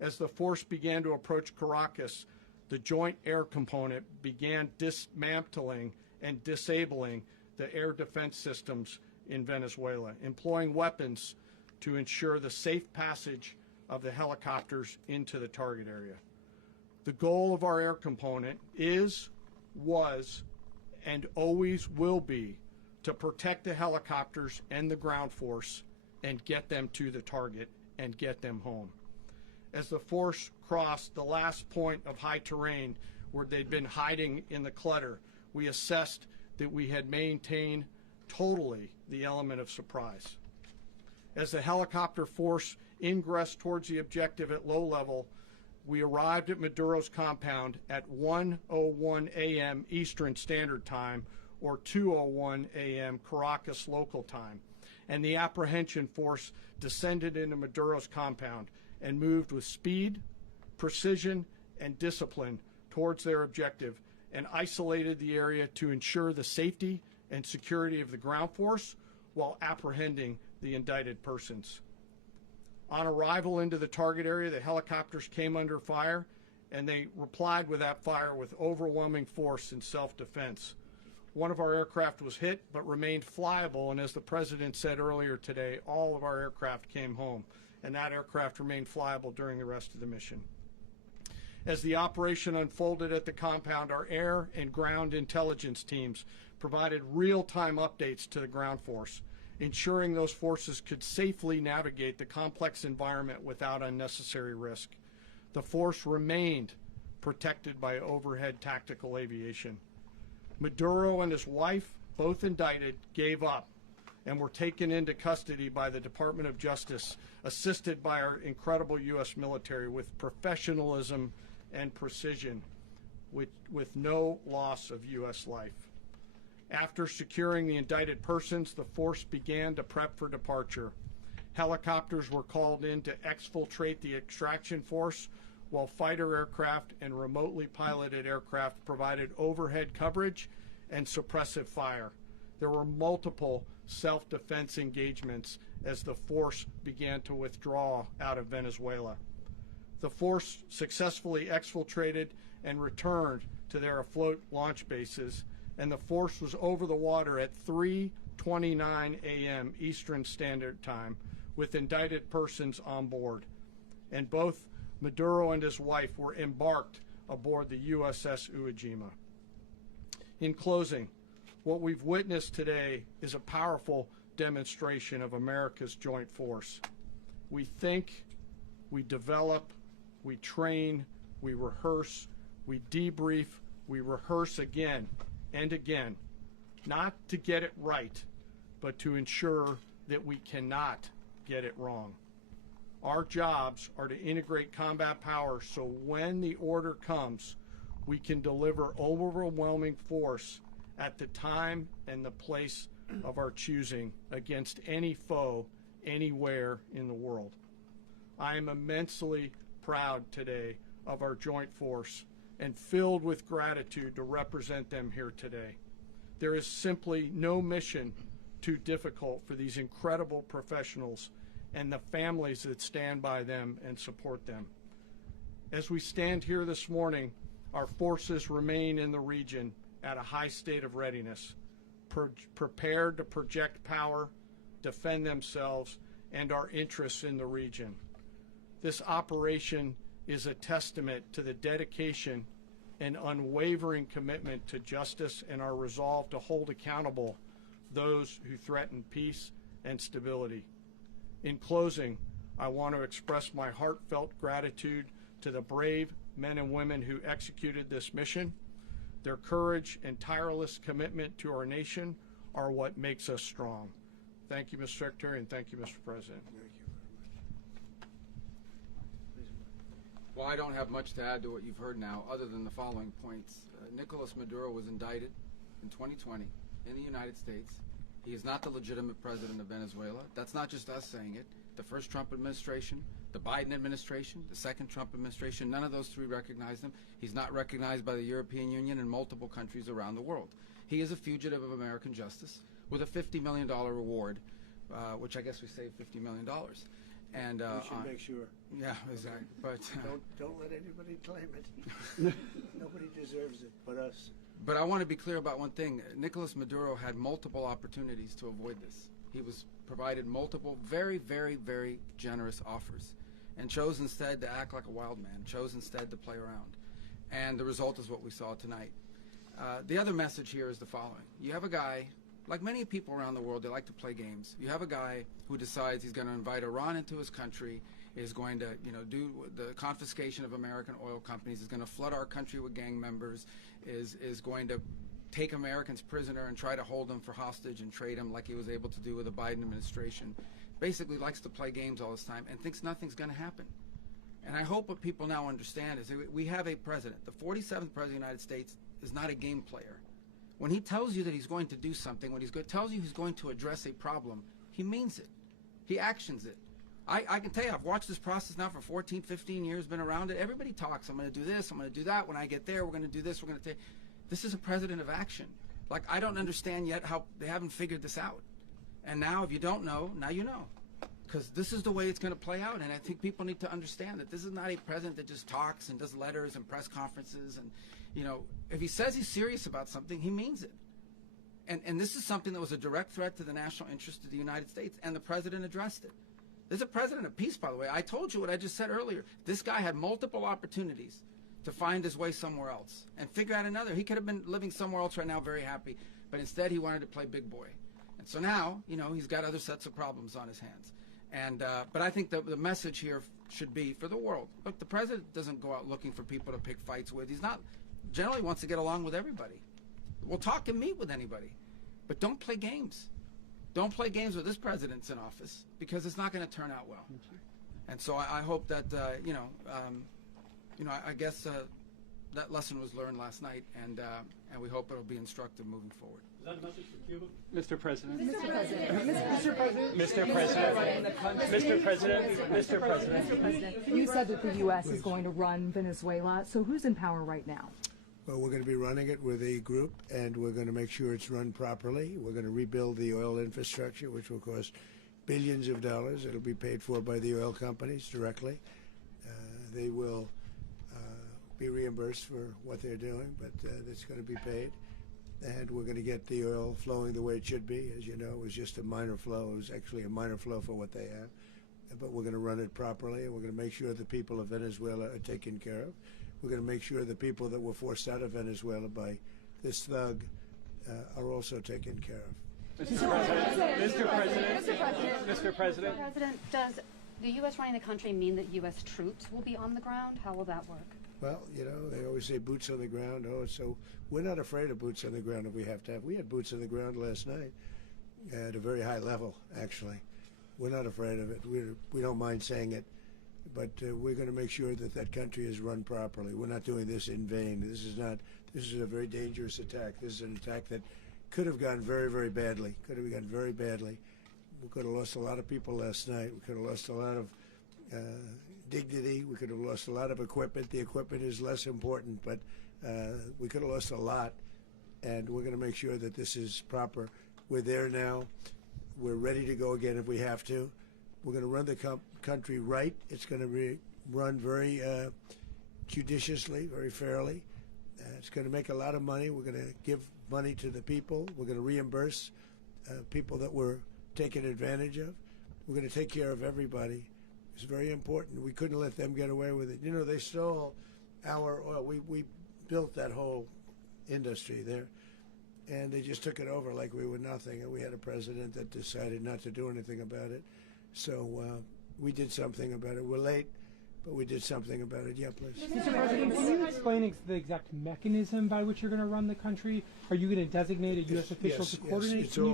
As the force began to approach Caracas, the Joint Air Component began dismantling and disabling the air defense systems in Venezuela, employing weapons to ensure the safe passage of the helicopters into the target area. The goal of our air component is, was, and always will be to protect the helicopters and the ground force and get them to the target and get them home. As the force crossed the last point of high terrain where they'd been hiding in the clutter, we assessed that we had maintained totally the element of surprise. As the helicopter force ingressed towards the objective at low level, we arrived at Maduro's compound at 1:01 a.m. Eastern Standard Time, or 2:01 a.m. Caracas local time, and the apprehension force descended into Maduro's compound and moved with speed, precision, and discipline towards their objective, and isolated the area to ensure the safety and security of the ground force while apprehending the indicted persons. On arrival into the target area, the helicopters came under fire, and they replied with that fire with overwhelming force in self-defense. One of our aircraft was hit but remained flyable, and as the President said earlier today, all of our aircraft came home, and that aircraft remained flyable during the rest of the mission. As the operation unfolded at the compound, our air and ground intelligence teams provided real-time updates to the ground force, ensuring those forces could safely navigate the complex environment without unnecessary risk. The force remained protected by overhead tactical aviation. Maduro and his wife, both indicted, gave up and were taken into custody by the Department of Justice, assisted by our incredible U.S. military with professionalism and precision, with no loss of U.S. life. After securing the indicted persons, the force began to prep for departure. Helicopters were called in to exfiltrate the extraction force, while fighter aircraft and remotely piloted aircraft provided overhead coverage and suppressive fire. There were multiple self-defense engagements as the force began to withdraw out of Venezuela. The force successfully exfiltrated and returned to their afloat launch bases, and the force was over the water at 3:29 a.m. Eastern Standard Time with indicted persons on board. And both Maduro and his wife were embarked aboard the USS Iwo Jima. In closing, what we've witnessed today is a powerful demonstration of America's joint force. We think, we develop, we train, we rehearse, we debrief, we rehearse again and again, not to get it right, but to ensure that we cannot get it wrong. Our jobs are to integrate combat power so when the order comes, we can deliver overwhelming force at the time and the place of our choosing against any foe anywhere in the world. I am immensely proud today of our joint force and filled with gratitude to represent them here today. There is simply no mission too difficult for these incredible professionals and the families that stand by them and support them. As we stand here this morning, our forces remain in the region at a high state of readiness, prepared to project power, defend themselves, and our interests in the region. This operation is a testament to the dedication and unwavering commitment to justice and our resolve to hold accountable those who threaten peace and stability. In closing, I want to express my heartfelt gratitude to the brave men and women who executed this mission. Their courage and tireless commitment to our nation are what makes us strong. Thank you, Mr. Secretary, and thank you, Mr. President. Well, I don't have much to add to what you've heard now, other than the following points. Nicolás Maduro was indicted in 2020 in the United States. He is not the legitimate president of Venezuela. That's not just us saying it. The first Trump administration, the Biden administration, the second Trump administration, none of those three recognized him. He's not recognized by the European Union and multiple countries around the world. He is a fugitive of American justice with a $50 million reward, which I guess we saved $50 million. And We should make sure. yeah, exactly. But Don't let anybody claim it. Nobody deserves it but us. But I want to be clear about one thing. Nicolás Maduro had multiple opportunities to avoid this. He was provided multiple very, very, very generous offers and chose instead to act like a wild man, chose instead to play around. And the result is what we saw tonight. The other message here is the following. You have a guy, like many people around the world, they like to play games. You have a guy who decides he's going to invite Iran into his country, is going to, do the confiscation of American oil companies, is going to flood our country with gang members, is going to take Americans prisoner and try to hold them for hostage and trade them like he was able to do with the Biden administration. Basically likes to play games all this time and thinks nothing's going to happen. And I hope what people now understand is that we have a president. The 47th president of the United States is not a game player. When he tells you that he's going to do something, when he tells you he's going to address a problem, he means it. He actions it. I can tell you, I've watched this process now for 14, 15 years, been around it. Everybody talks. I'm going to do this. I'm going to do that. When I get there, we're going to do this. We're going to take. This is a president of action. Like, I don't understand yet how they haven't figured this out. And now, if you don't know, now you know. Because this is the way it's going to play out. And I think people need to understand that this is not a president that just talks and does letters and press conferences. And, if he says he's serious about something, he means it. And this is something that was a direct threat to the national interest of the United States, and the president addressed it. This is a president of peace, by the way. I told you what I just said earlier. This guy had multiple opportunities to find his way somewhere else and figure out another. He could have been living somewhere else right now very happy, but instead he wanted to play big boy. And so now, he's got other sets of problems on his hands. And but I think the message here should be for the world. Look, the president doesn't go out looking for people to pick fights with. He's not generally wants to get along with everybody. We'll talk and meet with anybody, but don't play games. Don't play games with this president's in office, because it's not going to turn out well. And so I hope that I guess that lesson was learned last night, and we hope it'll be instructive moving forward. Is that a message for Cuba? Mr. President. Mr. President. Mr. President. Mr. President. Mr. President. You said that the U.S. is going to run Venezuela. So who's in power right now? Well, we're going to be running it with a group, and we're going to make sure it's run properly. We're going to rebuild the oil infrastructure, which will cost billions of dollars. It'll be paid for by the oil companies directly. They will be reimbursed for what they're doing, but it's going to be paid. And we're going to get the oil flowing the way it should be. As you know, it was just a minor flow. It was actually a minor flow for what they have. But we're going to run it properly, and we're going to make sure the people of Venezuela are taken care of. We're going to make sure the people that were forced out of Venezuela by this thug are also taken care of. Mr. President. Mr. President. Mr. President, does the U.S. running the country mean that U.S. troops will be on the ground? How will that work? Well, they always say boots on the ground. So we're not afraid of boots on the ground if we have to have. We had boots on the ground last night at a very high level, actually. We're not afraid of it. We don't mind saying it. But we're going to make sure that that country is run properly. We're not doing this in vain. This is a very dangerous attack. This is an attack that could have gone very, very badly. Could have gone very badly. We could have lost a lot of people last night. We could have lost a lot of dignity. We could have lost a lot of equipment. The equipment is less important, but we could have lost a lot. And we're going to make sure that this is proper. We're there now. We're ready to go again if we have to. We're going to run the country right. It's going to be run very judiciously, very fairly. It's going to make a lot of money. We're going to give money to the people. We're going to reimburse people that were taken advantage of. We're going to take care of everybody. It's very important. We couldn't let them get away with it. They stole our oil. We built that whole industry there, and they just took it over like we were nothing. And we had a president that decided not to do anything about it. So we did something about it. We're late, but we did something about it. Yeah, please. Mr. President, can you explain the exact mechanism by which you're going to run the country? Are you going to designate a U.S. official to coordinate? It's all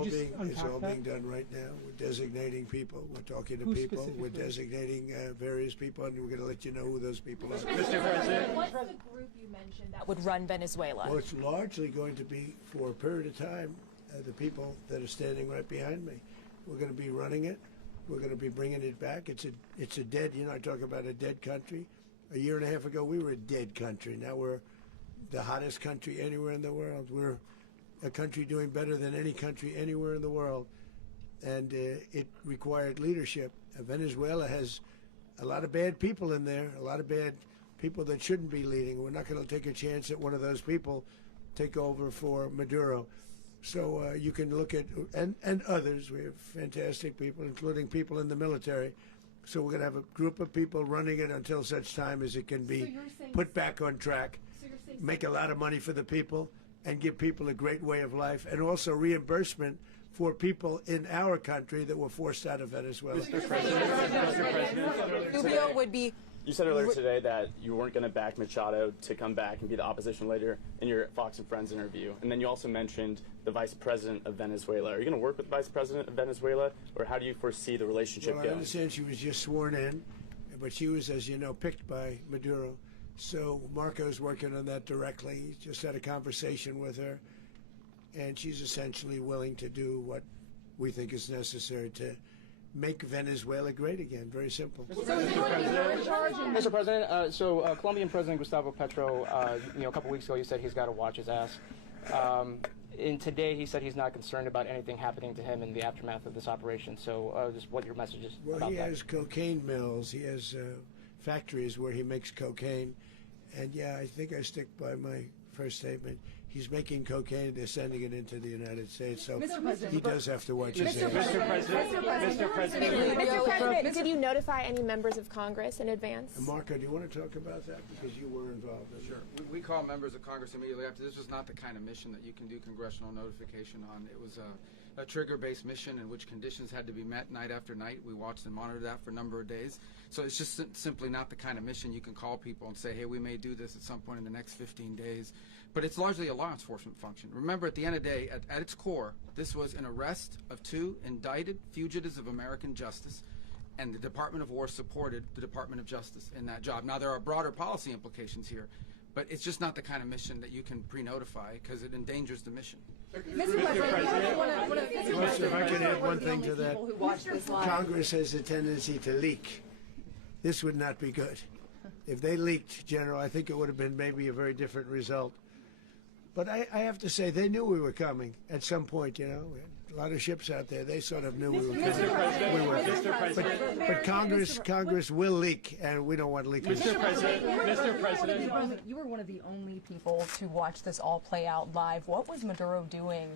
being done right now. We're designating people. We're talking to people. We're designating various people, and we're going to let you know who those people are. Mr. President. What's the group you mentioned that would run Venezuela? Well, it's largely going to be, for a period of time, the people that are standing right behind me. We're going to be running it. We're going to be bringing it back. It's a dead, I talk about a dead country. A year and a half ago, we were a dead country. Now we're the hottest country anywhere in the world. We're a country doing better than any country anywhere in the world. And it required leadership. Venezuela has a lot of bad people in there, a lot of bad people that shouldn't be leading. We're not going to take a chance that one of those people take over for Maduro. So you can look at, and others, we have fantastic people, including people in the military. So we're going to have a group of people running it until such time as it can be put back on track, make a lot of money for the people, and give people a great way of life, and also reimbursement for people in our country that were forced out of Venezuela. Mr. President, Rubio would be. you said earlier today that you weren't going to back Machado to come back and be the opposition leader in your Fox and Friends interview. And then you also mentioned the Vice President of Venezuela. Are you going to work with the Vice President of Venezuela, or how do you foresee the relationship Well, going? I understand she was just sworn in, but she was, as you know, picked by Maduro. So Marco's working on that directly. He just had a conversation with her, and she's essentially willing to do what we think is necessary to make Venezuela great again. Very simple. Mr. President, Colombian President Gustavo Petro, a couple weeks ago, he said he's got to watch his ass. And today he said he's not concerned about anything happening to him in the aftermath of this operation. So just what your message is Well, about he that. has cocaine mills. He has factories where he makes cocaine. And yeah, I think I stick by my first statement. He's making cocaine. They're sending it into the United States. So he does have to watch his ass. Mr. President, Did you notify any members of Congress in advance? Marco, do you want to talk about that? Because you were involved in it. Sure. We call members of Congress immediately after. This was not the kind of mission that you can do congressional notification on. It was a trigger-based mission in which conditions had to be met night after night. We watched and monitored that for a number of days. So it's just simply not the kind of mission you can call people and say, hey, we may do this at some point in the next 15 days. But it's largely a law enforcement function. Remember, at the end of the day, at its core, this was an arrest of 2 indicted fugitives of American justice, and the Department of War supported the Department of Justice in that job. Now, there are broader policy implications here, but it's just not the kind of mission that you can pre-notify because it endangers the mission. If I can add one thing to that, Congress has a tendency to leak. This would not be good. If they leaked, General, I think it would have been maybe a very different result. But I have to say, they knew we were coming at some point, We had a lot of ships out there. They sort of knew we were coming. But Congress will leak, and we don't want leakage. Mr. President, you were one of the only people to watch this all play out live. What was Maduro doing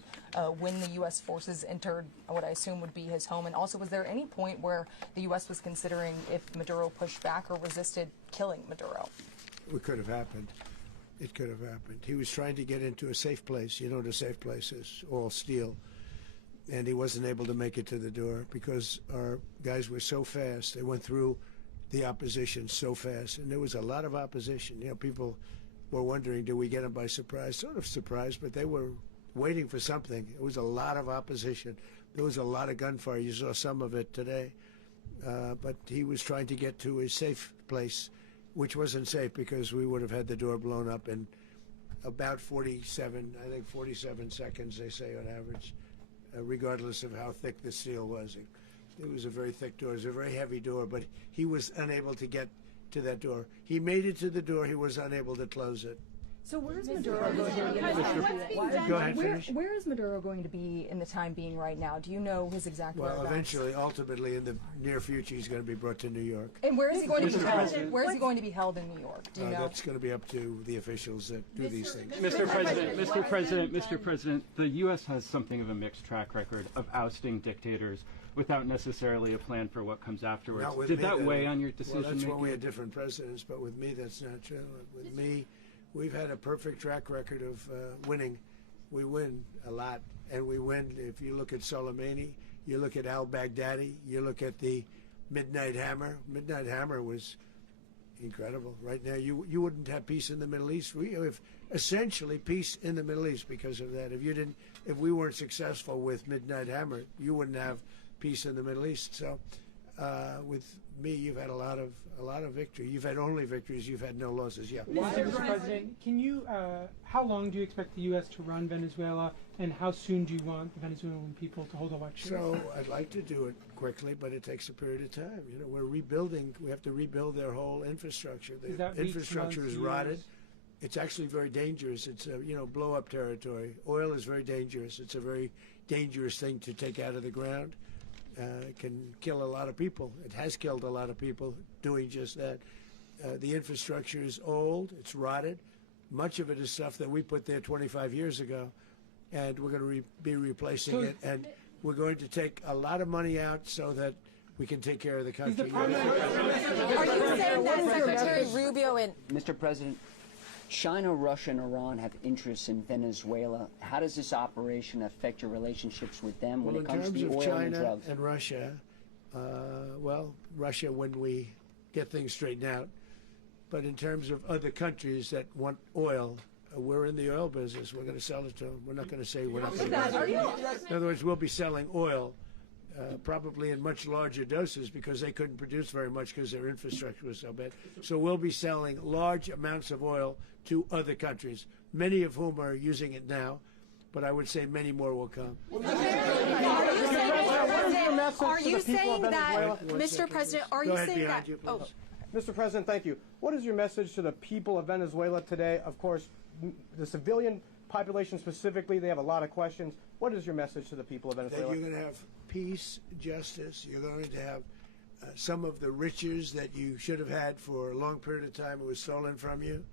when the U.S. forces entered what I assume would be his home? And also, was there any point where the U.S. was considering if Maduro pushed back or resisted killing Maduro? It could have happened. It could have happened. He was trying to get into a safe place. You know what a safe place is, all steel. And he wasn't able to make it to the door because our guys were so fast. They went through the opposition so fast. And there was a lot of opposition. People were wondering, do we get them by surprise? Sort of surprised, but they were waiting for something. It was a lot of opposition. There was a lot of gunfire. You saw some of it today. But he was trying to get to a safe place, which wasn't safe because we would have had the door blown up in about 47 seconds, they say on average, regardless of how thick the steel was. It was a very thick door. It was a very heavy door, but he was unable to get to that door. He made it to the door. He was unable to close it. So where is Maduro going to be? Go ahead, finish. Where is Maduro going to be in the time being right now? Do you know his exact Well, whereabouts? eventually, ultimately, in the near future, he's going to be brought to New York. And where is he going to be held? Where is he going to be held in New York? Do you know? That's going to be up to the officials that do these things. Mr. President, the U.S. has something of a mixed track record of ousting dictators without necessarily a plan for what comes afterwards. Did that weigh on your decision Well, that's making? when we had different presidents, but with me, that's not true. With me, we've had a perfect track record of winning. We win a lot, and we win. If you look at Soleimani, you look at al-Baghdadi, you look at the Midnight Hammer. Midnight Hammer was incredible. Right now, you wouldn't have peace in the Middle East. We have essentially peace in the Middle East because of that. If we weren't successful with Midnight Hammer, you wouldn't have peace in the Middle East. So with me, you've had a lot of victory. You've had only victories. You've had no losses. Yeah. Mr. President, can you? How long do you expect the U.S. to run Venezuela, and how soon do you want the Venezuelan people to hold elections? So I'd like to do it quickly, but it takes a period of time. You know, we're rebuilding. We have to rebuild their whole infrastructure. The infrastructure is rotted. It's actually very dangerous. It's blow-up territory. Oil is very dangerous. It's a very dangerous thing to take out of the ground. It can kill a lot of people. It has killed a lot of people doing just that. The infrastructure is old. It's rotted. Much of it is stuff that we put there 25 years ago, and we're going to be replacing it. And we're going to take a lot of money out so that we can take care of the country. Are you saying that Secretary Rubio and Mr. President, China, Russia, and Iran have interests in Venezuela. How does this operation affect your relationships with them when it comes to the oil and drugs? In terms of China and Russia, Russia when we get things straightened out. But in terms of other countries that want oil, we're in the oil business. We're going to sell it to them. We're not going to say we're not going to. In other words, we'll be selling oil, probably in much larger doses because they couldn't produce very much because their infrastructure was so bad. So we'll be selling large amounts of oil to other countries, many of whom are using it now, but I would say many more will come. Are you saying that, Mr. President, are you saying that? Mr. President, thank you. What is your message to the people of Venezuela today? Of course, the civilian population specifically, they have a lot of questions. What is your message to the people of Venezuela? That you're going to have peace, justice. You're going to have some of the riches that you should have had for a long period of time. It was stolen from you.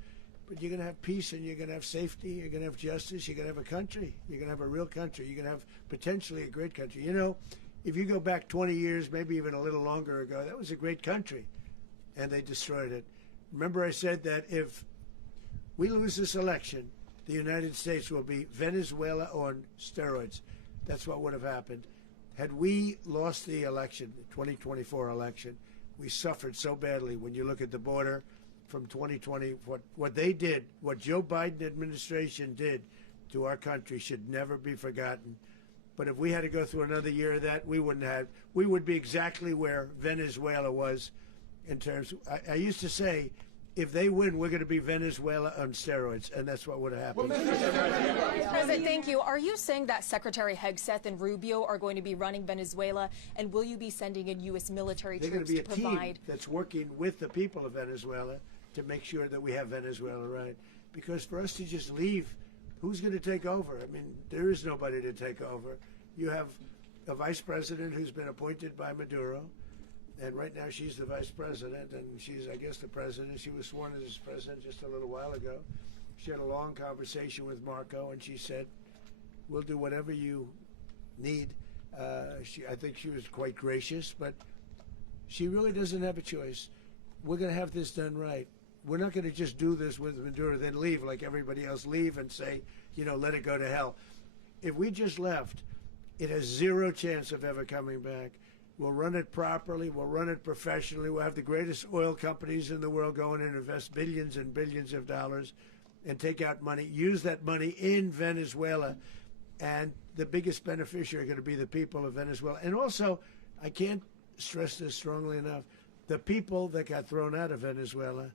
But you're going to have peace and you're going to have safety. You're going to have justice. You're going to have a country. You're going to have a real country. You're going to have potentially a great country. You know, if you go back 20 years, maybe even a little longer ago, that was a great country. And they destroyed it. Remember I said that if we lose this election, the United States will be Venezuela on steroids. That's what would have happened. Had we lost the election, the 2024 election, we suffered so badly. When you look at the border from 2020, what they did, what Joe Biden administration did to our country should never be forgotten. But if we had to go through another year of that, we wouldn't have. We would be exactly where Venezuela was in terms. I used to say, if they win, we're going to be Venezuela on steroids, and that's what would have happened. President, thank you. Are you saying that Secretary Hegseth and Rubio are going to be running Venezuela, and will you be sending in U.S. military They're troops going to to be a provide? team that's working with the people of Venezuela to make sure that we have Venezuela right. Because for us to just leave, who's going to take over? I mean, there is nobody to take over. You have a vice president who's been appointed by Maduro. And right now she's the vice president, and she's, I guess, the president. She was sworn as president just a little while ago. She had a long conversation with Marco, and she said, we'll do whatever you need. I think she was quite gracious, but she really doesn't have a choice. We're going to have this done right. We're not going to just do this with Maduro, then leave like everybody else, leave and say, let it go to hell. If we just left, it has zero chance of ever coming back. We'll run it properly. We'll run it professionally. We'll have the greatest oil companies in the world go in and invest billions and billions of dollars and take out money, use that money in Venezuela. And the biggest beneficiary are going to be the people of Venezuela. And also, I can't stress this strongly enough, the people that got thrown out of Venezuela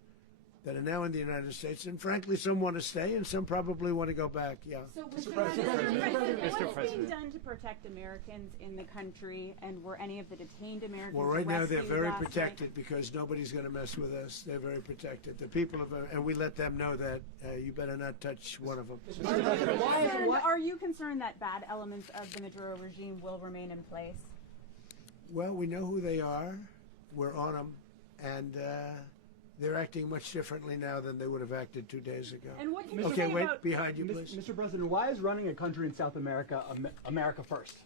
that are now in the United States, and frankly, some want to stay, and some probably want to go back. Yeah. So, Mr. President, what's being done to protect Americans in the country, and were any of the detained Americans Well, right now they're very last protected night? because nobody's going to mess with us. They're very protected. The people of, and we let them know that you better not touch one of them. Are you concerned that bad elements of the Maduro regime will remain in place? Well, we know who they are. We're on them, and they're acting much differently now than they would have acted 2 days ago. And what can you okay, say wait, about behind you, please. Mr. President, why is running a country in South America America first?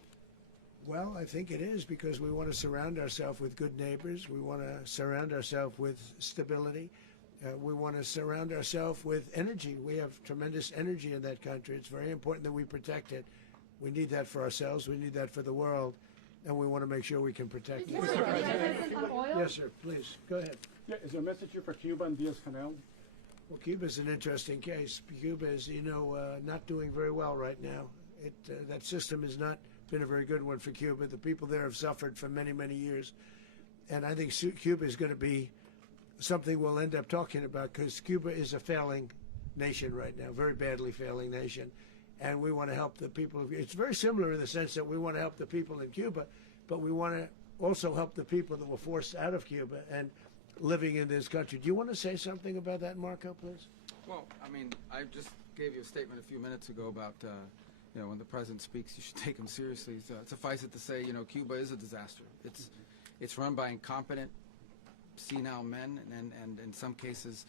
Well, I think it is because we want to surround ourselves with good neighbors. We want to surround ourselves with stability. We want to surround ourselves with energy. We have tremendous energy in that country. It's very important that we protect it. We need that for ourselves. We need that for the world. And we want to make sure we can protect it. Yes, sir. Please, go ahead. Yeah, is there a message here for Cuba and Diaz-Canel? Well, Cuba is an interesting case. Cuba is, not doing very well right now. That system has not been a very good one for Cuba. The people there have suffered for many, many years. And I think Cuba is going to be something we'll end up talking about, because Cuba is a failing nation right now, very badly failing nation. And we want to help the people. It's very similar in the sense that we want to help the people in Cuba, but we want to also help the people that were forced out of Cuba and living in this country. Do you want to say something about that, Marco, please? Well, I mean, I just gave you a statement a few minutes ago about, you know, when the president speaks, you should take him seriously. So suffice it to say, you know, Cuba is a disaster. It's run by incompetent, senile men, and in some cases,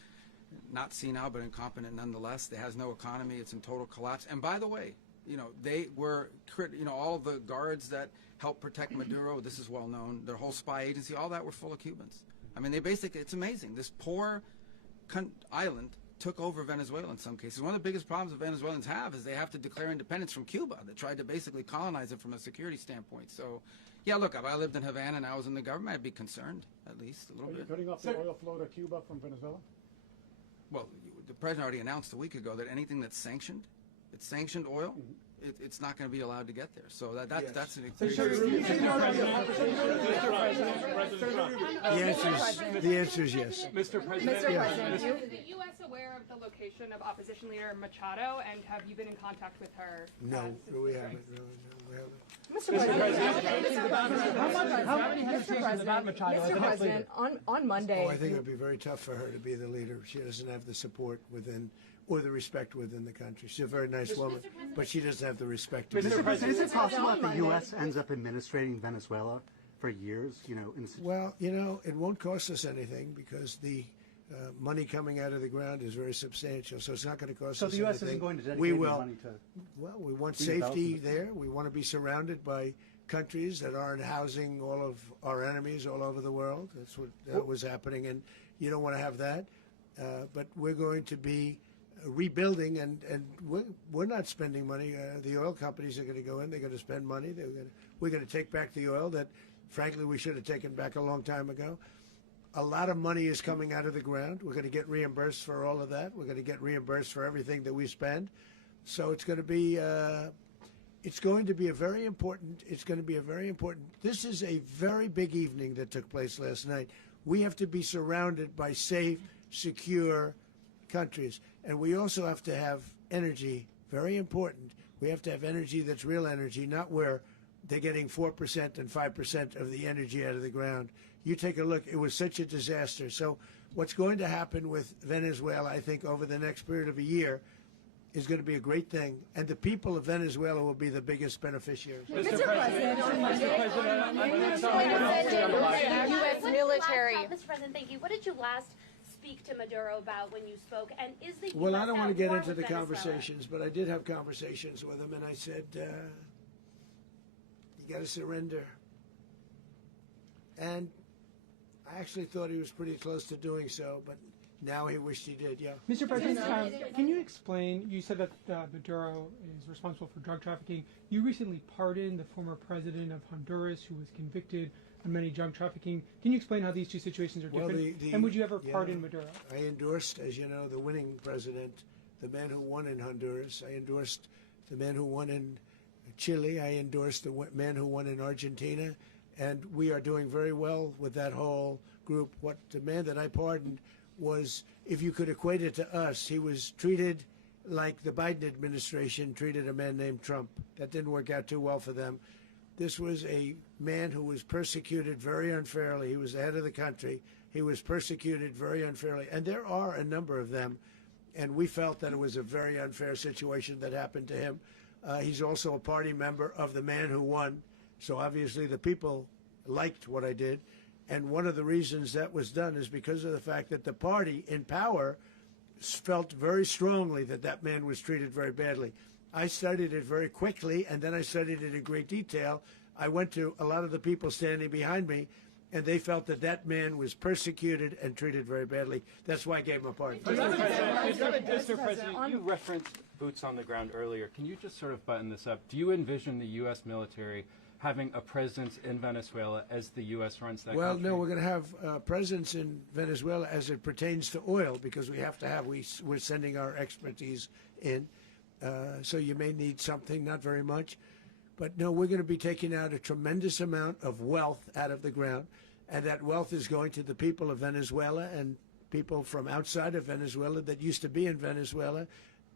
not senile, but incompetent nonetheless. It has no economy. It's in total collapse. And by the way, you know, they were, you know, all of the guards that helped protect Maduro, this is well known, their whole spy agency, all that were full of Cubans. I mean, they basically, it's amazing. This poor island took over Venezuela in some cases. One of the biggest problems the Venezuelans have is they have to declare independence from Cuba. They tried to basically colonize it from a security standpoint. So, yeah, look, if I lived in Havana and I was in the government, I'd be concerned, at least a little bit. Are you cutting off the oil flow to Cuba from Venezuela? Well, the president already announced a week ago that anything that's sanctioned, it's sanctioned oil, it's not going to be allowed to get there. So that's an The answer is yes. Mr. President, Mr. President, is the U.S. aware of the location of opposition leader Machado, and have you been in contact with her? No, we haven't. No, we haven't. Mr. President, on Monday. Oh, I think it would be very tough for her to be the leader. She doesn't have the support within, or the respect within the country. She's a very nice woman, but she doesn't have the respect. Mr. President, is it possible that the U.S. ends up administrating Venezuela for years? You know, well, you know, it won't cost us anything because the money coming out of the ground is very substantial, so it's not going to cost us anything. So the U.S. isn't going to dedicate any money to... Well, we want safety there. We want to be surrounded by countries that aren't housing all of our enemies all over the world. That's what was happening, and you don't want to have that. But we're going to be rebuilding, and we're not spending money. The oil companies are going to go in. They're going to spend money. We're going to take back the oil that, frankly, we should have taken back a long time ago. A lot of money is coming out of the ground. We're going to get reimbursed for all of that. We're going to get reimbursed for everything that we spend. So it's going to be a very important. This is a very big evening that took place last night. We have to be surrounded by safe, secure countries, and we also have to have energy. Very important. We have to have energy that's real energy, not where they're getting 4% and 5% of the energy out of the ground. You take a look. It was such a disaster. So what's going to happen with Venezuela, I think, over the next period of a year is going to be a great thing. And the people of Venezuela will be the biggest beneficiaries. Mr. President, on Monday, U.S. military. Mr. President, thank you. What did you last speak to Maduro about when you spoke? And is the Well, US I don't want to at get war into with the Venezuela? conversations, but I did have conversations with him, and I said, you got to surrender. And I actually thought he was pretty close to doing so, but now he wished he did, yeah. Mr. President, can you explain, you said that Maduro is responsible for drug trafficking. You recently pardoned the former president of Honduras who was convicted on many drug trafficking. Can you explain how these two situations are different? And would you ever pardon Maduro? I endorsed, as you know, the winning president, the man who won in Honduras. I endorsed the man who won in Chile. I endorsed the man who won in Argentina. And we are doing very well with that whole group. What the man that I pardoned was, if you could equate it to us, he was treated like the Biden administration treated a man named Trump. That didn't work out too well for them. This was a man who was persecuted very unfairly. He was the head of the country. He was persecuted very unfairly. And there are a number of them. And we felt that it was a very unfair situation that happened to him. He's also a party member of the man who won. So obviously the people liked what I did. And one of the reasons that was done is because of the fact that the party in power felt very strongly that that man was treated very badly. I studied it very quickly, and then I studied it in great detail. I went to a lot of the people standing behind me, and they felt that that man was persecuted and treated very badly. That's why I gave him a pardon. Mr. President, you referenced boots on the ground earlier. Can you just sort of button this up? Do you envision the U.S. military having a presence in Venezuela as the U.S. runs that country? No, we're going to have a presence in Venezuela as it pertains to oil, because we have to have, we're sending our expertise in. So you may need something, not very much. But no, we're going to be taking out a tremendous amount of wealth out of the ground. and that wealth is going to the people of Venezuela and people from outside of Venezuela that used to be in Venezuela.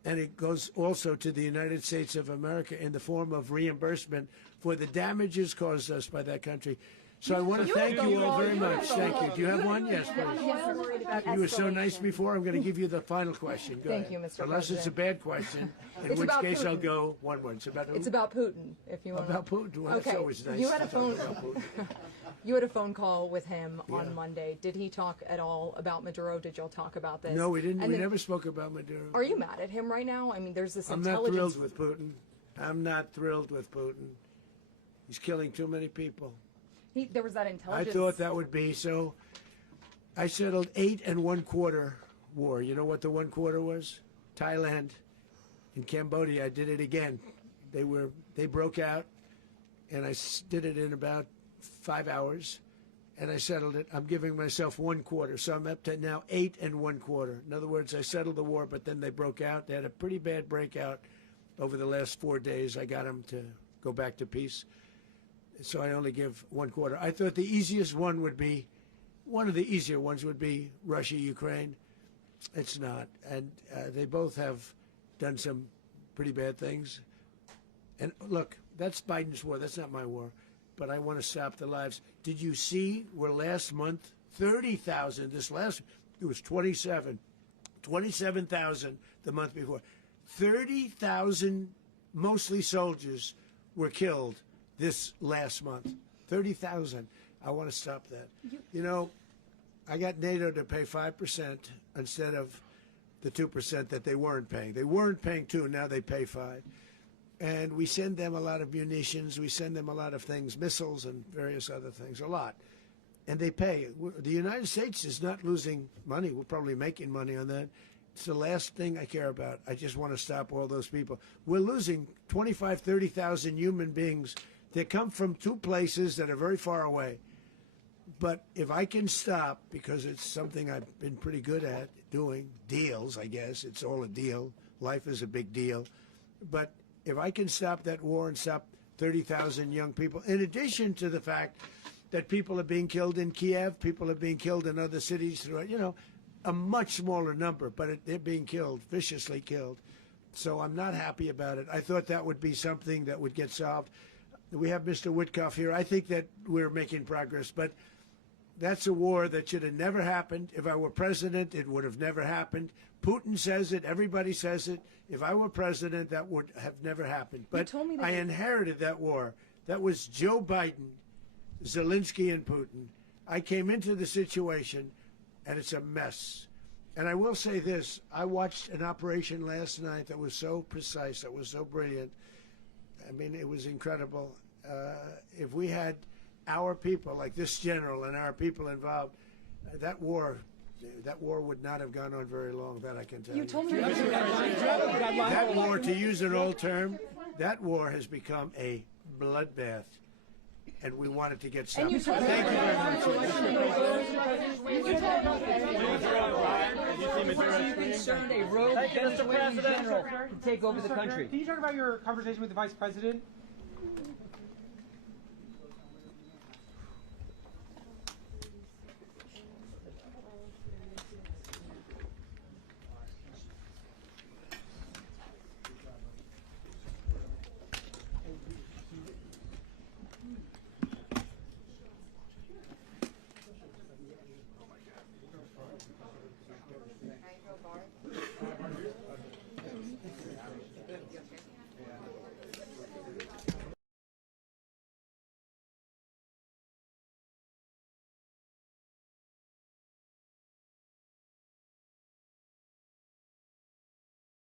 And it goes also to the United States of America in the form of reimbursement for the damages caused us by that country. So I want to thank you all very much. Thank you. Do you have one? Yes, please. You were so nice before. I'm going to give you the final question. Go Thank ahead. you, Mr. Unless it's a bad question, in which case I'll go one word. It's about who? It's about Putin, if you want. About Putin. Well, Okay. that's always nice. You had to a talk phone. about Putin. You had a phone call with him on Monday. Did he talk at all about Maduro? Did y'all talk about this? No, we didn't. And We then- never spoke about Maduro. Are you mad at him right now? I mean, there's this I'm not intelligence. thrilled with Putin. I'm not thrilled with Putin. He's killing too many people. There was that I intelligence. thought that would be so. I settled 8 1/4 war. You know what the 1/4 was? Thailand and Cambodia. I did it again. They broke out, and I did it in about 5 hours, and I settled it. I'm giving myself 1/4, so I'm up to now 8 1/4. In other words, I settled the war, but then they broke out. They had a pretty bad breakout over the last 4 days. I got them to go back to peace. So I only give 1/4. I thought the easiest one would be, one of the easier ones would be Russia, Ukraine. It's not. And they both have done some pretty bad things. And look, that's Biden's war. That's not my war. But I want to stop the lives. Did you see where last month, 30,000, it was 27,000 the month before. 30,000, mostly soldiers, were killed this last month. 30,000. I want to stop that. You know, I got NATO to pay 5% instead of the 2% that they weren't paying. They weren't paying 2, now they pay 5. And we send them a lot of munitions, we send them a lot of things, missiles and various other things, a lot. And they pay. The United States is not losing money. We're probably making money on that. It's the last thing I care about. I just want to stop all those people. We're losing 25, 30,000 human beings that come from 2 places that are very far away. But if I can stop, because it's something I've been pretty good at doing, deals, I guess. It's all a deal. Life is a big deal. But if I can stop that war and stop 30,000 young people, in addition to the fact that people are being killed in Kiev, people are being killed in other cities throughout, you know, a much smaller number, but they're being killed, viciously killed. So I'm not happy about it. I thought that would be something that would get solved. We have Mr. Witkoff here. I think that we're making progress, but that's a war that should have never happened. If I were president, it would have never happened. Putin says it. Everybody says it. If I were president, that would have never happened. But I inherited that war. That was Joe Biden, Zelensky, and Putin. I came into the situation, and it's a mess. And I will say this. I watched an operation last night that was so precise, that was so brilliant. I mean, it was incredible. If we had our people, like this general, and our people involved, that war would not have gone on very long. That I can tell you. You told me that war, to use an old term, that war has become a bloodbath, and we want it to get stopped. Thank you very much. Concerned a rogue Venezuelan general to take over the country. Can you talk about your conversation with the vice president?